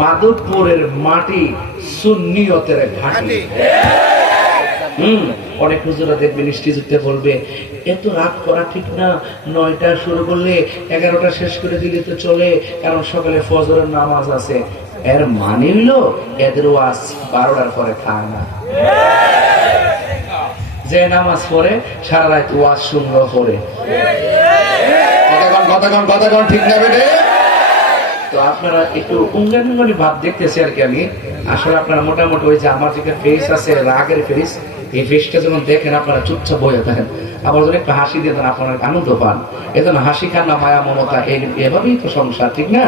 মাধবপুরের মাটি সুন্নিয়তের ঘাঁটি। অনেক হুজুরা দেখবেন স্টেজে বলবে এত রাত করা ঠিক না, 9টা শুরু করলে 11টা শেষ করে দিলে তো চলে, কারণ সকালে ফজরের নামাজ আছে। এর মানে হইলো এদের ওয়াজ 12টার পরে খায় না। যে নামাজ পড়ে সারা রাত ওয়াজ শুনলো পড়ে। কথাগণ ঠিক না বেটে? তো আপনারা একটু উঙ্গানি ভাব দেখতেছে আর কি। আমি আসলে আপনারা মোটামুটি ওই যে আমার যে ফেস আছে রাগের ফেস, এই ফেসটা যখন দেখেন আপনারা চুপচাপ বয়ে থাকেন, আবার যখন একটু হাসি দিয়ে দেন আপনারা আনন্দ পান। এজন্য হাসি কান্না মায়া মমতা এভাবেই তো সংসার, ঠিক না?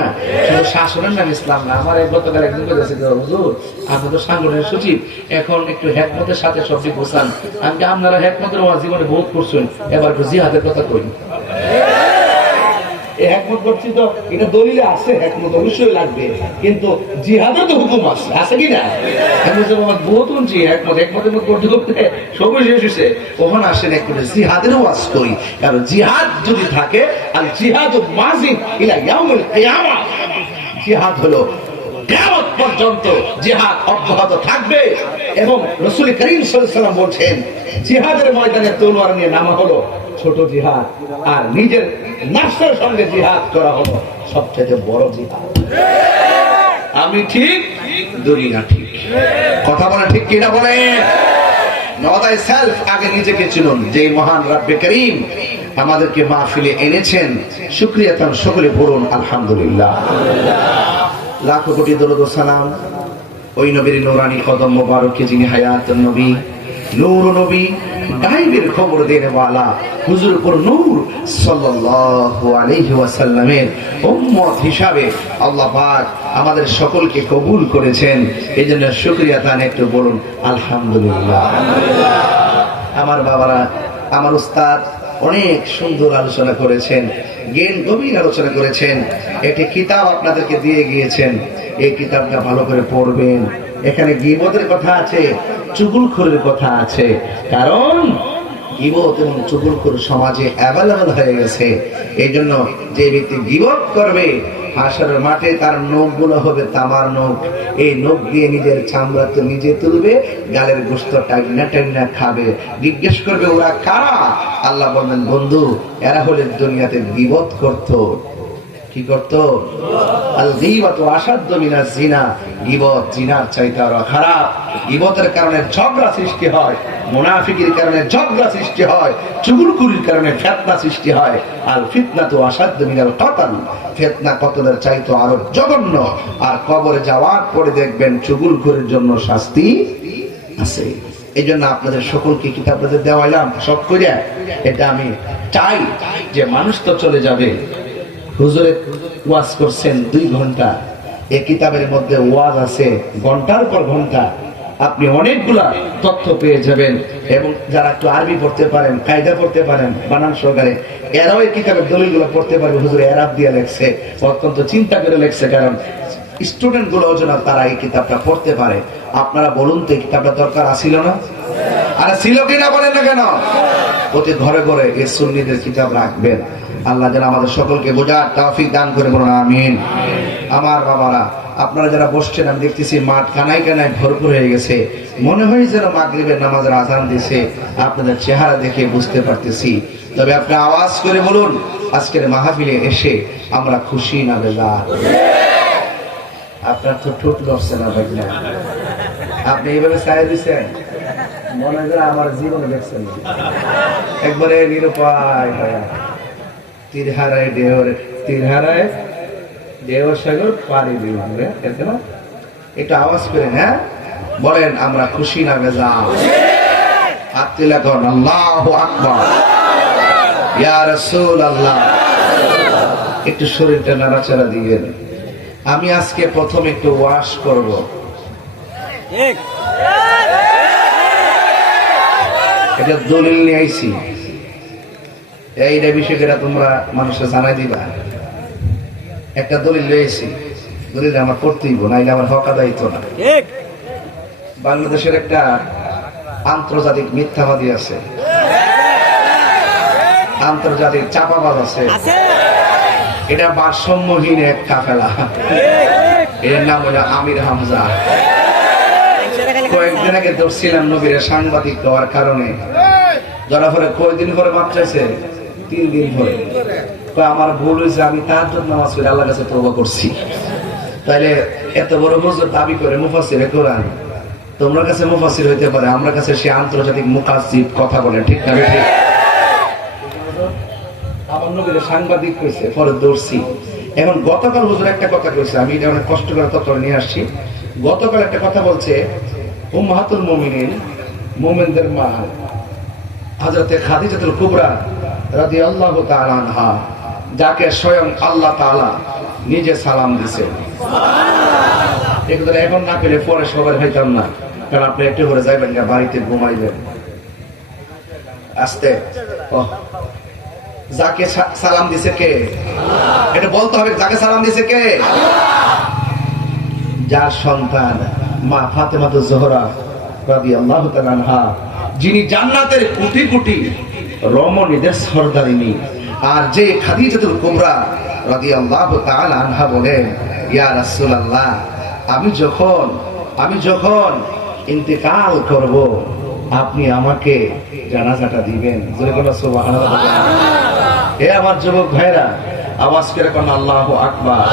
শুধু শাসনের নাম ইসলাম না। আমার গতকাল একদিন বলেছে হুজুর আপনি তো সাংগঠনিক সচিব, এখন একটু হেকমতের সাথে সবজি গোছান। আমি আপনারা হেকমতের জীবনে বহুত করছেন, এবার একটু জিহাদের কথা কই। একমত করছি তো এটা দলিলে আছে, একমত অবশ্যই লাগবে, কিন্তু জিহাদের তো হুকুম আছে, আছে কি না? বহুত উঞ্চি একমতের মধ্যে করতে করতে সবই শেষ হয়েছে। ওখানে আসেন একটু জিহাদের ওয়াজ করি, কারণ জিহাদ যদি থাকে আর জিহাদ মাজিদ ইলা ইয়াউমুল কিয়ামা, জিহাদ হলো কিয়ামত পর্যন্ত জিহাদ অব্যাহত থাকবে। এবং রাসূল করিম সাল্লাল্লাহু আলাইহি ওয়াসাল্লাম বলেন জিহাদের ময়দানে তলোয়ার নিয়ে নামা হলো ছোট জিহাদ, আর নিজের নফসের সঙ্গে জিহাদ করা হলো সবচেয়ে বড় জিহাদ। আমি ঠিক, দুনিয়া ঠিক। কথা বলে ঠিক কিনা বলে? নট আই সেলফ, আগে নিজেকে চিনুন। যে মহান রব্বে করিম আমাদেরকে মাহফিলে এনেছেন, শুকরিয়া তার সকলে পড়ুন আলহামদুলিল্লাহ। লাখো কোটি দরুদ ও সালাম ওই নবীর নূরানি কদম মোবারকে যিনি হায়াতুন নবী, নূর নবী, গায়বের খবর দেনে ওয়ালা হুজুর উপর নূর সাল্লাল্লাহু আলাইহি ওয়াসাল্লামের উম্মত হিসাবে আল্লাহ পাক আমাদের সকলকে কবুল করেছেন। এইজন্য শুকরিয়া তান একটু বলুন আলহামদুলিল্লাহ। আমার বাবারা, আমার উস্তাদ অনেক সুন্দর আলোচনা করেছেন, জ্ঞান গভীর আলোচনা করেছেন। একটি কিতাব আপনাদেরকে দিয়ে গিয়েছেন, এই কিতাবটা ভালো করে পড়বেন। এখানে গীবতের কথা আছে, চুগলখোরের কথা আছে, কারণ গীবত এবং চুগলখোর সমাজে অ্যাভেলেবল হয়ে গেছে। এই জন্য যে ব্যক্তি গীবত করবে হাসরের মাঠে তার নখগুলো হবে তামার নখ। এই নখ দিয়ে নিজের চামড়া তো নিজে তুলবে, গালের গোশত টাইনা টাইনা খাবে। জিজ্ঞেস করবে ওরা কারা? আল্লাহ বলবেন বন্ধু এরা হলে দুনিয়াতে গীবত করত। কি করত? আল গীবাতু আশাদ্দু মিনাজ জিনা, গীবত জিনার চাইতে আরো খারাপ। গীবতের কারণে ঝগড়া সৃষ্টি হয়, মুনাফিকির কারণে ঝগড়া সৃষ্টি হয়, চুগলখুরির কারণে ফিতনা সৃষ্টি হয়। আল ফিতনাতু আশাদ্দু মিনাল কতল, ফিতনা কতলের চাইতে আরো জঘন্য। আর কবরে যাওয়ার পরে দেখবেন চুগলখুরির জন্য শাস্তি আছে। এই জন্য আপনাদের সকলকে কিতাবদের দেওয়াইলাম সব করে। এটা আমি চাই যে মানুষ তো চলে যাবে, হুজুরে ওয়াজ করছেন 2 ঘন্টা, এই কিতাবের মধ্যে ওয়াজ আছে ঘন্টার পর ঘন্টা। আপনি অনেকগুলা তথ্য পেয়ে যাবেন। এবং যারা একটু আরবি পড়তে পারেন, কায়দা পড়তে পারেন বানান সহকারে, এরাও এই কিতাবের দলিলগুলো পড়তে পারবে। হুজুরে এরাব দিয়ে লেখছে, অত্যন্ত চিন্তা করে লেখছে, কারণ স্টুডেন্ট গুলো যেন তারা এই কিতাবটা পড়তে পারে। আপনারা বলুন তো এই কিতাবটা দরকার আছিল না? আরে ছিল কিনা বলেন না কেন? প্রতি ঘরে ঘরে এই সুন্নিদের কিতাব রাখবেন। আল্লাহ যেন আমাদের সকলকে বোঝার তৌফিক দান করে, বলুন আমিন। আমার বাবারা, আপনারা যারা বসছেন আমি দেখতেছি মাঠ কানায় কানায় ভরপুর হয়ে গেছে। মনে হয় যেন মাগরিবের নামাজের আযান দিছে, আপনাদের চেহারা দেখে বুঝতে পারতেছি। তবে আপনি আওয়াজ করে বলুন আজকের মাহফিলে এসে আমরা খুশি না বেজার? আপনার তো ঠোঁট লড়ছে না ভাই, আপনি এইভাবে চাই দিচ্ছেন, মনে হয় আমার জীবনে দেখছেন একবারে নিরুপায় তীর হারায় দেহ সাগর পাড়ি দিবে। একটু আওয়াজ করেন, হ্যাঁ বলেন আমরা খুশি না বেজার? আত্মিলা করেন আল্লাহু আকবার, ইয়া রাসূলুল্লাহ। একটু শরীরটা নাড়াচাড়া দিবেন। আমি আজকে প্রথম একটু ওয়াশ করব। এটা দলিল নিয়ে আইছি, এইটা বিষয়টা তোমরা মানুষের জানাই দিবা। একটা দলিল লয়েছি, দলিল আমার পড়তেই নাইলে আমার হক আদায়িত না। বাংলাদেশের একটা আন্তর্জাতিক মিথ্যাবাদী আছে, আন্তর্জাতিক চাপাবাজ আছে। এটা ভারসাম্যহীন এক কাফেলা। এর নাম হলো আমির হামজা। কয়েকদিন আগে ধরছিলাম নবীর সাংবাদিক হওয়ার কারণে, ধরা পরে কয়েকদিন পরে মাপ চাইছে, 3 দিন পরে আমার ভুল হয়েছে, আমি তাহাজ্জুদ নামাজ পড়ে আল্লাহর কাছে তওবা করছি। তাইলে এত বড় হুজুর দাবি করে মুফাসসিরে কোরআন, তোমার কাছে মুফাসসির হইতে পারে, আমার কাছে সে আন্তর্জাতিক মুকাজ্জিব, কথা বলে ঠিক না ঠিক? আমার নবীর সাংবাদিক কইছে, পরে দর্শি। এখন গতকাল হুজুর একটা কথা কইছে, আমি এটা অনেক কষ্ট করে তথ্য নিয়ে আসছি। গতকাল একটা কথা বলছে, উম্মাহাতুল মুমিনিন, মুমিনদের মা হযরতে খাদিজাতুল কুবরা রাদিয়াল্লাহু তাআলা আনহা, যাকে স্বয়ং আল্লাহ তাআলা নিজে সালাম দিছে। সুবহানাল্লাহ। এগুলো এখন না পেলে পরে সবার হইতাম না, কারণ আপনি একটু করে যাইবেন না, বাড়িতে ঘুমাইবেন। আস্তে যাকে সালাম দিছে কে? এটা বলতে হবে, যাকে সালাম দিছে কে? যার সন্তান মা ফাতেমাতুজ জোহরা রাদিয়াল্লাহু তাআলা আনহা, যিনি জান্নাতের কোটি কোটি রমণীদের সরদারিনী, আর যে খাদিজাতুল কুবরা রাদিয়াল্লাহু তাআলা আনহা বলেন, ইয়া রাসূলুল্লাহ, আমি যখন ইন্তেকাল করব, আপনি আমাকে জানাজাটা দিবেন। জোরে বলো সুবহানাল্লাহ। এ আমার যুবক ভাইরা, আওয়াজ করে কোন আল্লাহু আকবার।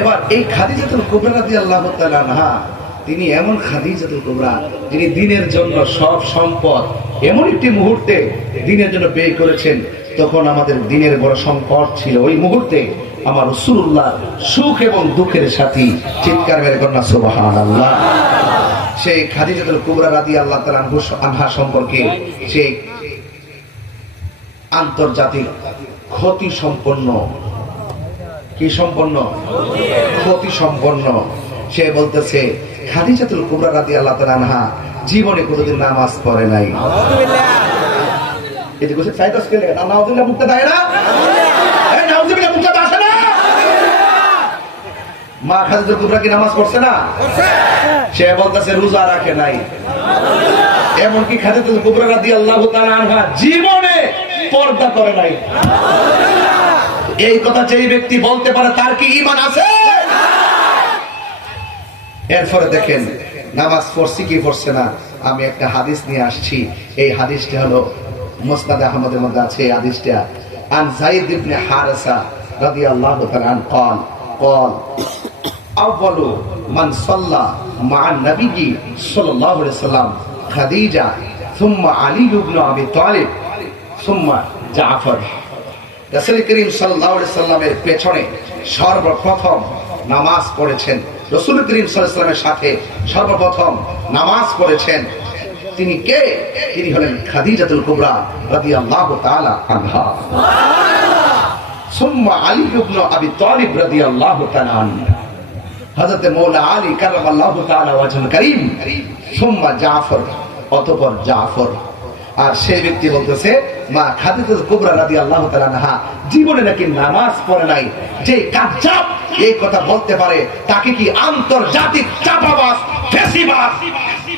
এবার এই খাদিজাতুল কুবরা রাদিয়াল্লাহু তাআলা আনহা, তিনি এমন খাদিজাতুল কুবরা, যিনি দিনের জন্য সব সম্পদ এমন একটি মুহূর্তে দিনের জন্য ব্যয় করেছেন, তখন আমাদের দিনের বড় সংকট ছিল। ওই মুহূর্তে আমার রাসূলুল্লাহ সুখ এবং দুঃখের সাথী, চিৎকার মেরে কন্যা সুবহানাল্লাহ। সেই খাদিজাতুল কুবরা রাদিয়াল্লাহু তাআলা আনহা সম্পর্কে সেই আন্তর্জাতিক ক্ষতি সম্পন্ন, কি সম্পন্ন? ক্ষতি সম্পন্ন। সে বলতেছে, খাদিজাতুল কুবরা রাদিয়াল্লাহু তাআলা আনহা জীবনে কোনোদিন নামাজ পড়ে নাই। এতে কোসে সাইদাস কে লাগা নাউজুবিল্লাহ, মুক্তা দেয় না? এই নাউজুবিল্লাহ, মুক্তা আসে না? মা খাদিজাতুল কুবরা কি নামাজ পড়ছে না? পড়ছে। সে বলতেছে রোজা রাখে নাই। এমন কি খাদিজাতুল কুবরা রাদিয়াল্লাহু তাআলা আনহা জীবনে পর্দা করে নাই। এই কথা যেই ব্যক্তি বলতে পারে, তার কি ঈমান আছে? এরপরে দেখেন নামাজ পড়ছি কি পড়ছে না। আমি একটা হাদিস নিয়ে আসছি, এই হাদিসটা হলো মুসনাদ আহমদের মধ্যে আছে। এই হাদিসটা আন যায়েদ ইবনে হারেসা রাদিয়াল্লাহু তাআলা আন قال আউয়ালু মান সাল্লা মা'আন নবী সাল্লাল্লাহু আলাইহি ওয়াসাল্লাম খাদিজা সুম্মা আলী ইবনে আবি তালিব সুম্মা জাফর। রাসূল করিম সাল্লাল্লাহু আলাইহি ওয়াসাল্লামের পেছনে সর্বপ্রথম নামাজ পড়েছেন, রাসূল করিম সাল্লাল্লাহু আলাইহি ওয়াসাল্লামের সাথে সর্বপ্রথম নামাজ পড়েছেন, তিনি কে? তিনি হলেন খাদিজাতুল কুবরা রাদিয়াল্লাহু তাআলা আনহা। সুবহানাল্লাহ। সুম্মা আলী ইবনে আবি তালিব রাদিয়াল্লাহু তাআলা আনহু, হযরত মাওলা আলী কারামাল্লাহু তাআলা ওয়াজহুল কারীম। সুম্মা জাফর, অতঃপর জাফর। আর সেই ব্যক্তি বলতেছে, মা খাদিজাতুল কুবরা রাদিয়াল্লাহু তাআলা আনহা জীবনে নাকি নামাজ পড়ে নাই। যে কাজ্জাব এই কথা বলতে পারে, তাকে কি আন্তর্জাতিক চাপাবাজ, ফেসিবাজ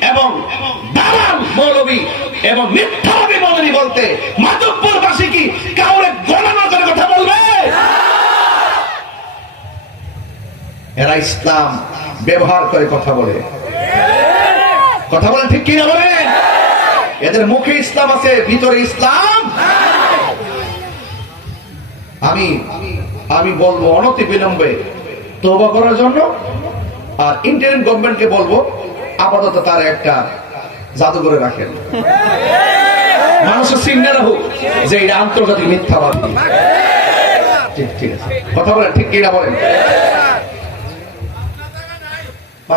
এবং দালাল মৌলবী এবং মিথ্যাবাদী মৌলবী বলতে মাধবপুরবাসী কি কাউরে গণনার কথা বলবে? এরা ইসলাম ব্যবহার করে কথা বলে, কথা বলে ঠিক কিনা বলেন? এদের মুখে ইসলাম আছে, ভিতরে ইসলাম। আমি বলবো অনতি বিলম্বে তওবা করার জন্য, আর ইন্টারিম গভর্নমেন্টকে বলবো আপাতত তার একটা জাদুঘরে রাখেন, মানুষের চিন্তা রাখুক যে এটা আন্তর্জাতিক মিথ্যাবাদী। ঠিক আছে, কথা বলেন ঠিক কিনা বলেন?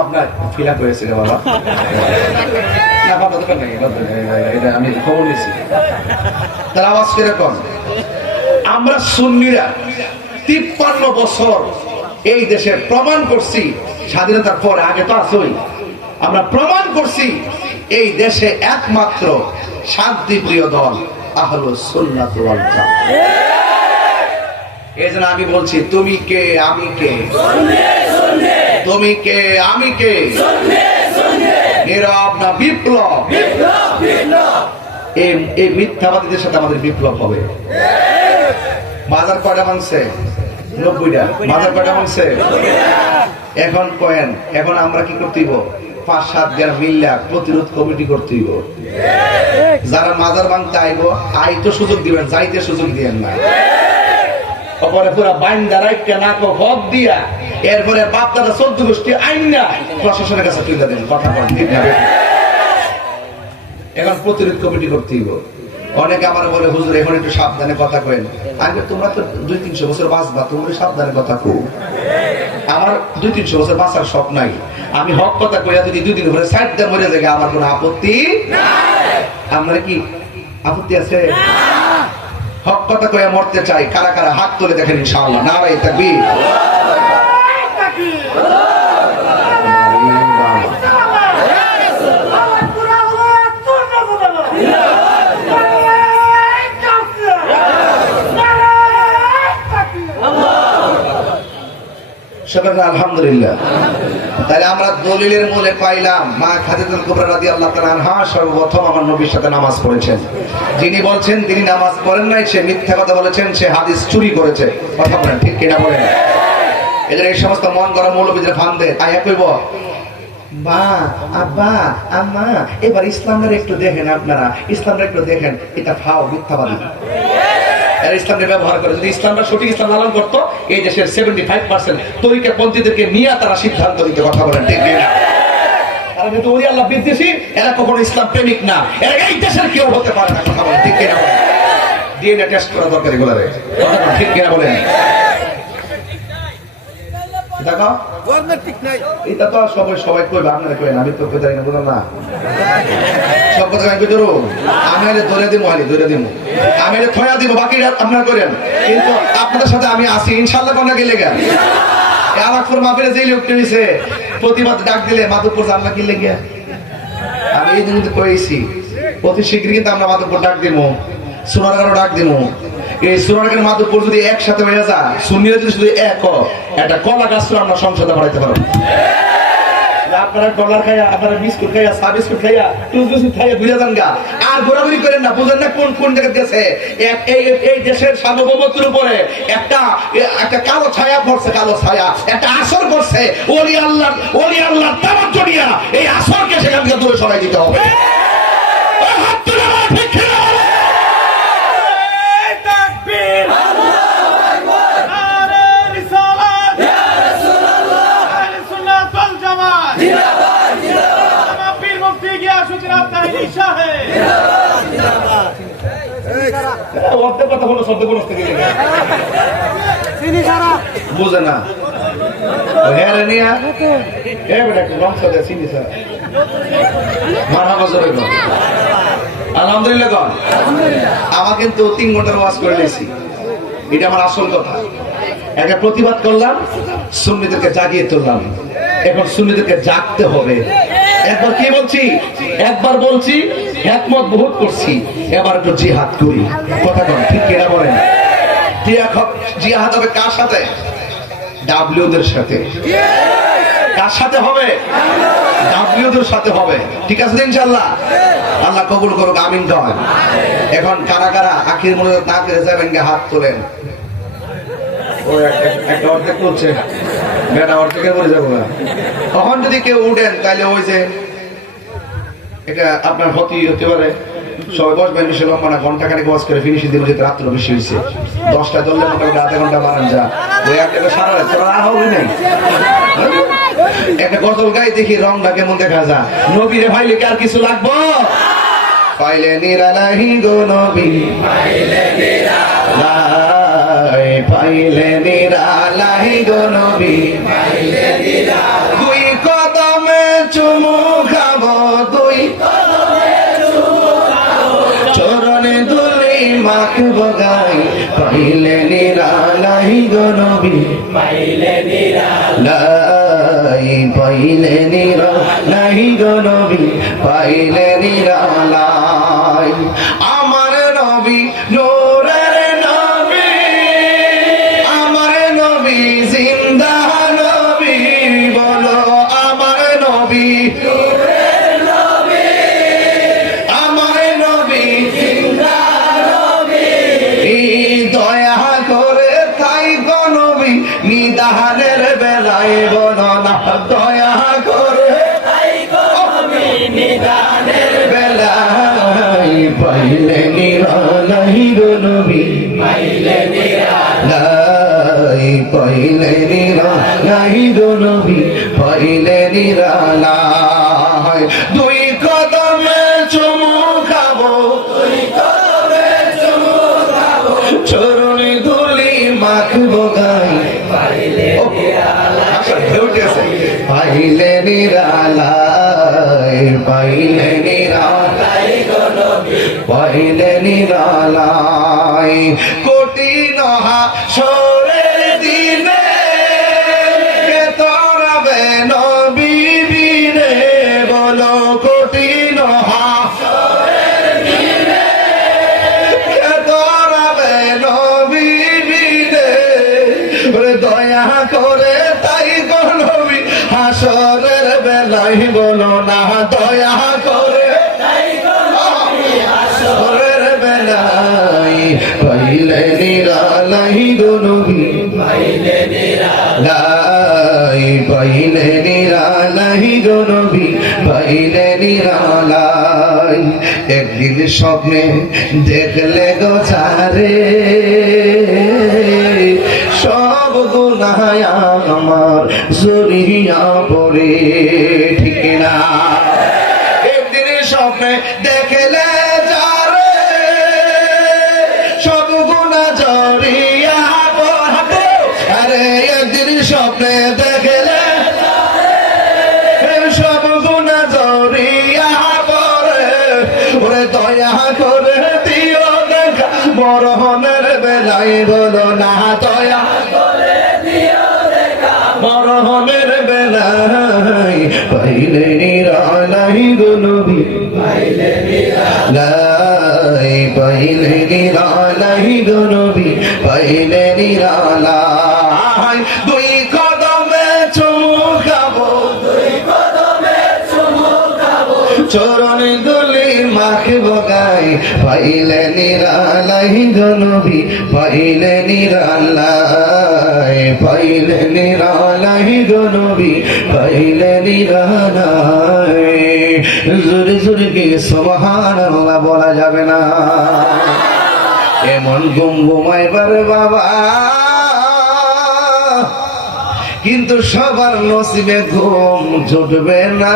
আপনার ফিল আপ হয়েছে বাবা, আমি খবর নিয়েছি। তার আওয়াজ কিরকম? আমরা সুন্নিরা 53 বছর এই দেশে প্রমাণ করছি, স্বাধীনতার পর, আগে তো আসই, আমরা প্রমাণ করছি এই দেশে একমাত্র শান্তিপ্রিয় দল আহলুস সুন্নাত ওয়াল জামাত। এই জন্য আমি বলছি, তুমি কে আমি কে? তুমি কে আমি কে? নীরব না বিপ্লব? এই মিথ্যাবাদীদের সাথে আমাদের বিপ্লব হবে। মাজার কয়টা ভাঙছে? 90টা। মাজার কয়টা ভাঙছে? এখন কয়েন, এখন আমরা কি করতে হইব? 5-7 জন মিল্লা প্রতিরোধ কমিটি করতে হইব। যারা মাজার ভাঙতে আইব, আইতে সুযোগ দিবেন, যাইতে সুযোগ দিবেন না। তারপরে পুরা বাইন দাঁড়াই কেনা হক দিয়া, এরপরে বাপ দাদা 14 গোষ্ঠী আইন না প্রশাসনের কাছে তুলে দেন। কথা বলেন ঠিক না? এখন প্রতিরোধ কমিটি করতে হইব। অনেকে আমার বলে, হুজুর এখন একটু সাবধানে কথা কইন। আগে তোমরা তো 200-300 বছর বাঁচবা, তোমরা সাবধানে কথা কও। আমার 200-300 বছর বাঁচার শখ নাই। আমি হক কথা কইয়া যদি 2 দিন পরে সাইড দিয়ে মরে যাই, আমার কোনো আপত্তি নাই। আপনারা কি আপত্তি আছে? হক কথা কইয়া মরতে চাই। কারা কারা হাত তুলে দেখেন ইনশাআল্লাহ। নারায়ে তাকবীর। আলহামদুলিল্লাহ। তাহলে আমরা দলিলের মূলে পাইলাম মা খাদিজাতুল কুবরা রাদিয়াল্লাহু তাআলা আনহা সর্বপ্রথম আমার নবীর সাথে নামাজ পড়েছেন। যিনি বলছেন তিনি নামাজ পড়েন নাই, সে মিথ্যা কথা বলেছেন, সে হাদিস চুরি করেছে। কথা বলেন ঠিক কিনা বলেন? এদের এই সমস্ত মন গড়া মৌলবীদের ফান্দে আয়া কইব, বা আব্বা আম্মা এবার ইসলামের একটু দেখেন, আপনারা ইসলামের একটু দেখেন। এটা ফাও, মিথ্যাবাদী। ইসলামের ব্যবহার করে যদি ইসলামটা সঠিক ইসলাম লালন করতো, এই দেশের 75% তরিকাপন্থীদেরকে নিয়ে তারা সিদ্ধান্ত নিতে। কথা বলেন ঠিক না? তারা কিন্তু ওই আল্লাহ বিদ্বেষী, এরা কখনো ইসলাম প্রেমিক না, এরা এই দেশের কেউ হতে পারে না। কথা বলেন ঠিক কিনা? ডিএনএ টেস্ট করা দরকার এগুলারে। কথা বলেন ঠিক কিনা বলেন? এটা তো সবাই কইবে, আপনারা কইবেন, আমি তো কই না, বুঝলাম না। সব কথা আমি কই ধরো, আমি ধরে দিব, ধরে দিব, আমি থয়া দিব, বাকি আপনারা করেন। কিন্তু আপনাদের সাথে আমি আসি ইনশাআল্লাহ। কোনটা গেলে গা আলাকপুর মাহফিলে যেই লোকটা নিছে প্রতিবাদ ডাক দিলে মাধবপুর জানলা কি লেগে, আমি এই দিন কইছি অতি শীঘ্রই কিন্তু আমরা মাধবপুর ডাক দিব, সোনারগাঁও ডাক দিব। এই সোনারগাঁও মাধবপুর যদি একসাথে হয়ে যায়, সুন্নিরা যদি শুধু এক একটা কলা গাছ আমরা সংসদে বাড়াইতে পারবো। আপনারা ডলার খাইয়া, আপনারা বিস্কুট খাইয়া, চা বিস্কুট খাইয়া, টুস বিস্কুট খাইয়া ঘুরে যান গা, আর ঘোরাঘুরি করেন না। বুঝেন না কোন জায়গায় গেছে? এই দেশের সার্বভৌমত্বের উপরে একটা কালো ছায়া পড়ছে, কালো ছায়া একটা আসর পড়ছে। ওলি আল্লাহ তাওয়াজ্জুহ জড়িয়া এই আসরকে সেখান থেকে দূরে সরাই দিতে হবে। বুঝে না আলহামদুলিল্লাহ। আমার কিন্তু 3 ঘন্টার ওয়াজ করে নিয়েছি, এটা আমার আসল কথা। একটা প্রতিবাদ করলাম, সুন্নিদেরকে জাগিয়ে তুললাম। এখন সুন্নিদেরকে জাগতে হবে। একবার কি বলছি, একবার বলছি একমত বহুত করছি, এবার একটু জিহাদ করি। কথা বলেন ঠিক কিনা বলেন? জিহাদ হবে কার সাথে? ডাব্লিউদের সাথে। কার সাথে হবে? ডাব্লিউদের সাথে হবে। ঠিক আছে ইনশাআল্লাহ? আল্লাহ কবুল করুক, আমিন করেন। এখন কারা কারা আখির মোনাজাত না করে যাবেন, হাত তোলেন। ও একটা অর্ধেক করছে, বেটা অর্ধেকে পড়ে যাবো না। তখন যদি কেউ উঠেন তাহলে ওই যে এটা আপনার হতে পারে। সবাই বসবেন, বেশি লম্বা না, ঘন্টা খানিক ওয়াজ করে ফিনিশ দিব, যেহেতু রাত্র বেশি হয়েছে। 10টা ধরলে মোটামুটি আধা ঘন্টা বানান যা। ওই একটা সারা রাত তোরা হবে নাই। একটা গজল গাই দেখি রংটা কেমন দেখা যায়। নবীরে ভাই লিখে আর কিছু লাগবো? পাইলে নিরালাহি গো নবী, পাইলে নিরালাহি গো নবী, দুই কদমে চুমু খাবো, দুই চরণে ধুলি মাখবো গাই। পাইলে নিরালাহি গো নবী, পাইলে নিরালাই, পাইলে নিরালাহি গো নবী, পাইলে নিরালাই। আমার নবী নূরের নবী, আমার নবী জিন্দা নবী, বলো আমার নবী নূরের নবী, আমার নবী জিন্দা নবী। দয়া করে তাই গো নবী নিদানের বেলায় বলো না পাইলে নিরালাই গো নবী পাইলে নিরালাই পাইলে নিরালাই গো নবী পাইলে নিরালাই দুই কদমে চুমু খাবো চরণে ধুলি মাখবো গায়ে পাইলে নিরালাই পাইলে নিরালাই পাইলে নিরালাই কোটি নহা সরের দিনে কে তরাবে নবী বিনে বলো কোটি নহা সরের দিনে কে তরাবে নবী বিনে ওরে দয়া করে তাই গো নবী হাসরের বেলায় বলো না দয়া করে তাই গো নবী হাসরের বেলায় পাইলে নিরালাই গো নবী পাইলে নিরালাই পাইলে নিরালাই গো নবী পাইলে নিরালাই একদিন স্বপ্নে দেখলে গো চারে সব গুনাহ আমার জড়িয়া পড়ে ঠিক না একদিন স্বপ্নে দেখলে যারে সব গুনাহ জড়িয়া পড়ে আরে একদিন স্বপ্নে দেখলে সব গুনাহ জড়িয়া পড়ে ওরে দয়া করে দিও দেখা মরহমের বেলায় বলো না দয়া করে দিও দেখা মরহমের বেলায় পাইলে নিরালাই গো নবী পাইলে নিরালাই পাইলে নিরালাই গো নবী পাইলে নিরালাই দুই কদমে চুমু খাবো দুই কদমে চুমু খাবো চরণে ধুলি মাখবো গায়ে পাইলে নিরালাই গো নবী পাইলে নিরালাই পাইলে নিরালাই গো নবী পাইলে নিরালাই জোরে জোরে কি সুবহানাল্লাহ বলা যাবে না এমন ঘুম ঘুমাইবার বাবা কিন্তু সবার নসিবে ঘুম জুটবে না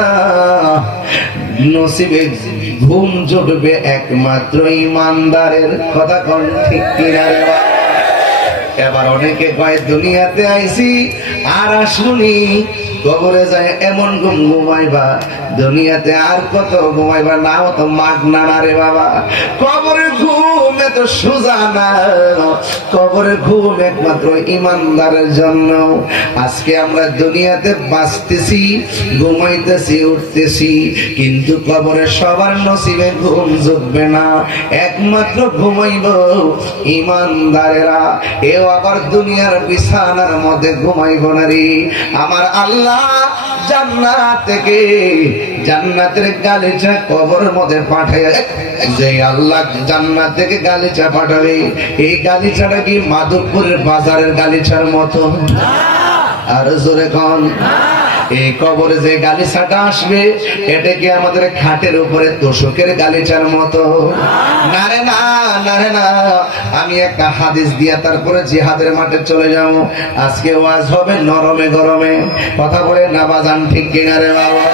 নসিবে ঘুম জুটবে একমাত্র ইমানদারের কথা কোন ঠিক কিনা রে বাবা এবার অনেকে কয় দুনিয়াতে আইছি আর শুনি কবরে যায় এমন ঘুম ঘুমাইবা দুনিয়াতে আর কত ঘুমাইবা নাও তো মাগনা না রে বাবা কবরে ঘুম এত সোজা না কবরে ঘুম একমাত্র ইমানদারের জন্য আজকে আমরা দুনিয়াতে বাঁচতেছি ঘুমাইতেছি উঠতেছি কিন্তু কবরে সবার নসিবে ঘুম জুটবে না একমাত্র ঘুমাইব ইমানদারেরা এও আবার দুনিয়ার বিছানার মধ্যে ঘুমাইব না রে আমার আল্লাহ জান্নাত থেকে জান্নাতের গালিচা কবরের মধ্যে পাঠায় যে আল্লাহ জান্নাত থেকে গালিচা পাঠাবে এই গালিচাটা কি মাধবপুরের বাজারের গালিচার মতো আর জোরে কোন এই কবরে যে গালিচাটা আসবে এটা কি আমাদের খাটের উপরে তোষকের গালিচার মতো না রে না না রে না আমি একটা হাদিস দিয়া তারপরে জিহাদের মাঠে চলে যাবো আজকে ওয়াজ হবে নরমে গরমে কথা বলে না বাজান ঠিক কিনা রে বাবা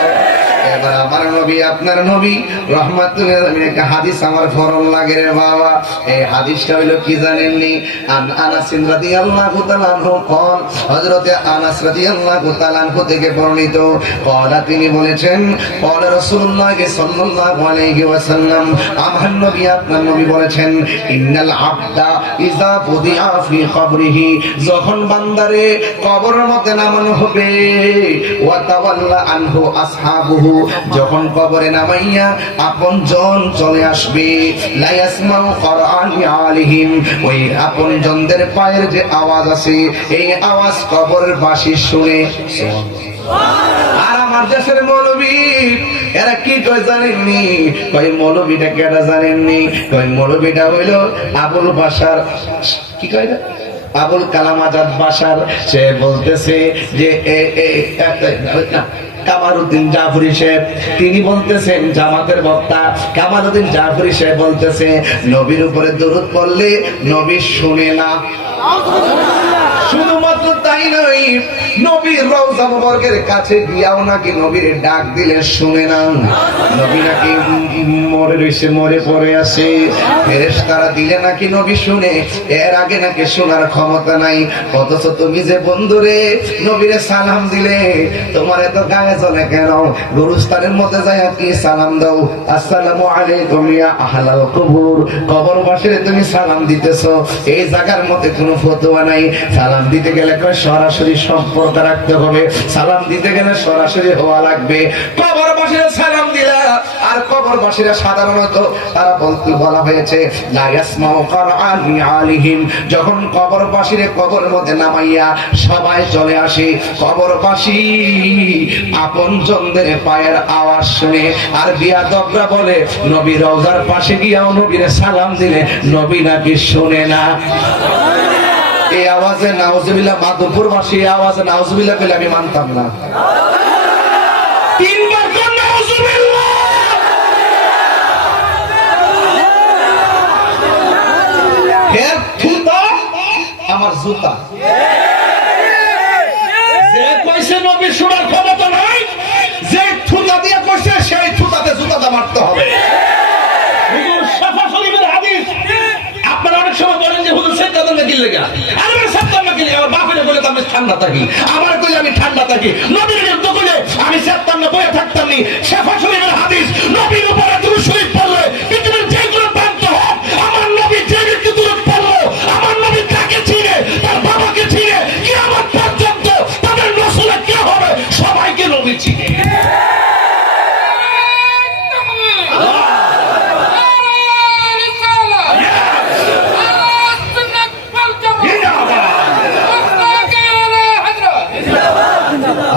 এবার আমার নবী আপনার নবী রাহমাতুল আলামিন একটা হাদিস আমার ফরম লাগে রে বাবা এই হাদিসটা হলো কি জানেননি আনাস রাদিয়াল্লাহু তাআলা আনহু قال হযরত আনাস রাদিয়াল্লাহু তাআলা আনহু থেকে বর্ণিত قال তিনি বলেছেন قال রাসূলুল্লাহ সাল্লাল্লাহু আলাইহি ওয়াসাল্লাম আমার নবী আপনার নবী বলেছেন ইন্নাল আবদা ইযা বুদিআ ফি কবরিহি যখন বান্দারে কবরের মধ্যে নামানো হবে ওয়া তাওয়াল্লা আনহু আসহাবুহু যখন কবরে নামাইয়া আপন জন চলে আসবে লা ইয়াসমাউ কুরআনি আলাইহিম ওই আপন জনদের পায়ের যে আওয়াজ আছে এই আওয়াজ কবরের বাসী শুনে আর আমার দেশের মৌলবী এরা কি কয় জানেননি কই মৌলবীটা কেডা জানেননি কই মৌলবীটা হইল আবুল বাশার কি কয় আবুল কালাম আজাদ বাশার সে বলতেছে যে কামারউদ্দিন জাফরি সাহেব তিনি বলতেছেন, জামাতের বক্তা কামারউদ্দিন জাফরি সাহেব বলতেছে, নবীর উপরে দরুদ পড়লে নবী শুনে না। শুধুমাত্র তাই নয়, নবীর রওজা মুবারকের কাছে গিয়াও নাকি নবীর ডাক দিলে শুনে না। নবী নাকি মরে রইছে, মরে পড়ে আসে, ফেরেশতারা দিলে নাকি নবী শুনে, এর আগে নাকি শোনার ক্ষমতা নাই। অথচ তুমি যে বন্ধুরে নবীরে সালাম দিলে, তোমার এত গায়ে জ্বলে কেন? গুরুস্থানের মধ্যে যায় কি সালাম দাও, আসসালামু আলাইকুম ইয়া আহলাল কুবুর, কবরবাসীরে তুমি সালাম দিতেছো, এই জায়গার মধ্যে কোনো ফতোয়া নাই। সালাম দিতে গেলে সরাসরি সম্পর্ক রাখতে হবে, সালাম দিতে গেলে সরাসরি হওয়া লাগবে। কবরবাসীরা সালাম দিলা, আর কবরবাসীরা সাধারণত তারা বলা হয়েছে লা ইয়াসমাউ কুরআনি আলিহিম, যখন কবরবাসীরে কবরের মধ্যে নামাইয়া সবাই চলে আসে, কবরবাসী আপনজনদের পায়ের আওয়াজ শুনে আর বিয়াদবরা বলে নবী রওজার পাশে গিয়াও নবীরে সালাম দিলে নবী নাকি শুনে না। এই আওয়াজে নাউজুবিল্লাহ, মাধবপুরবাসী এই আওয়াজে নাউজুবিল্লাহ পেলে আমি মানতাম না। তিনবার কোন নাউজুবিল্লাহ। এর থুতা আমার জুতা। যে কইছে নবী শোনার ক্ষমতা নাই, যে থুতা দিয়ে কইছে সেই থুতাতে জুতাটা মারতে হবে। হুজুর শাফা শরীফের হাদিস আপনারা অনেক সময় বলেন যে হুজুর সেজদা নাকি লাগা, আরে সেজদা নাকি লাগা, আমার বাপের বলে তো আমি ঠান্ডা থাকি, আমার কইলে আমি ঠান্ডা থাকি, নবীর বিরুদ্ধ কইলে আমি সেজদা না বয়ে থাকতাম নি। শাফা শরীফের হাদিস, নবীর উপরে দুরূদ শরীফ পড়লে পৃথিবীর যে কোনো প্রান্ত হোক, আমার নবী যে ব্যক্তি দুরূদ পড়লো, আমার নবী তাকে চিনে, তার বাবাকে চিনে, কিয়ামত পর্যন্ত তাদের নসলে কে হবে সবাইকে নবী চিনে।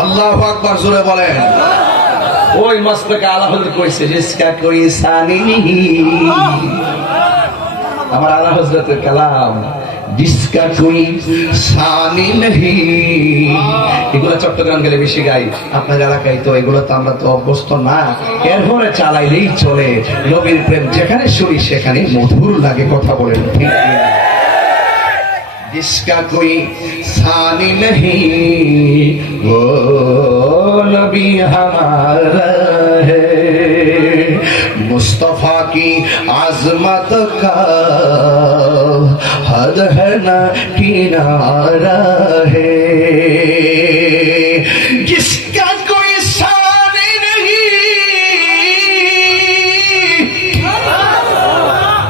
আল্লাহু আকবার, জোরে বলেন। ওই মাসলাকে আলা হযরত কইছে রিজকা কই সানি, আমার আলা হযরতের কালাম, जिसका कोई सानी नहीं। এগুলো চট্টগ্রাম গেলে বেশি গাই, আপনার এলাকায় তো এগুলো তো আমরা তো অভ্যস্ত না, এরপরে চালাইলেই চলে। নবীর প্রেম যেখানে শুনি সেখানে মধুর লাগে, কথা বলেন ঠিক না? जिसका कोई सानी नहीं वो नबी हमारा है, मुस्तफा की आजमत का हद है ना किनारा है, जिसका कोई सानी नहीं।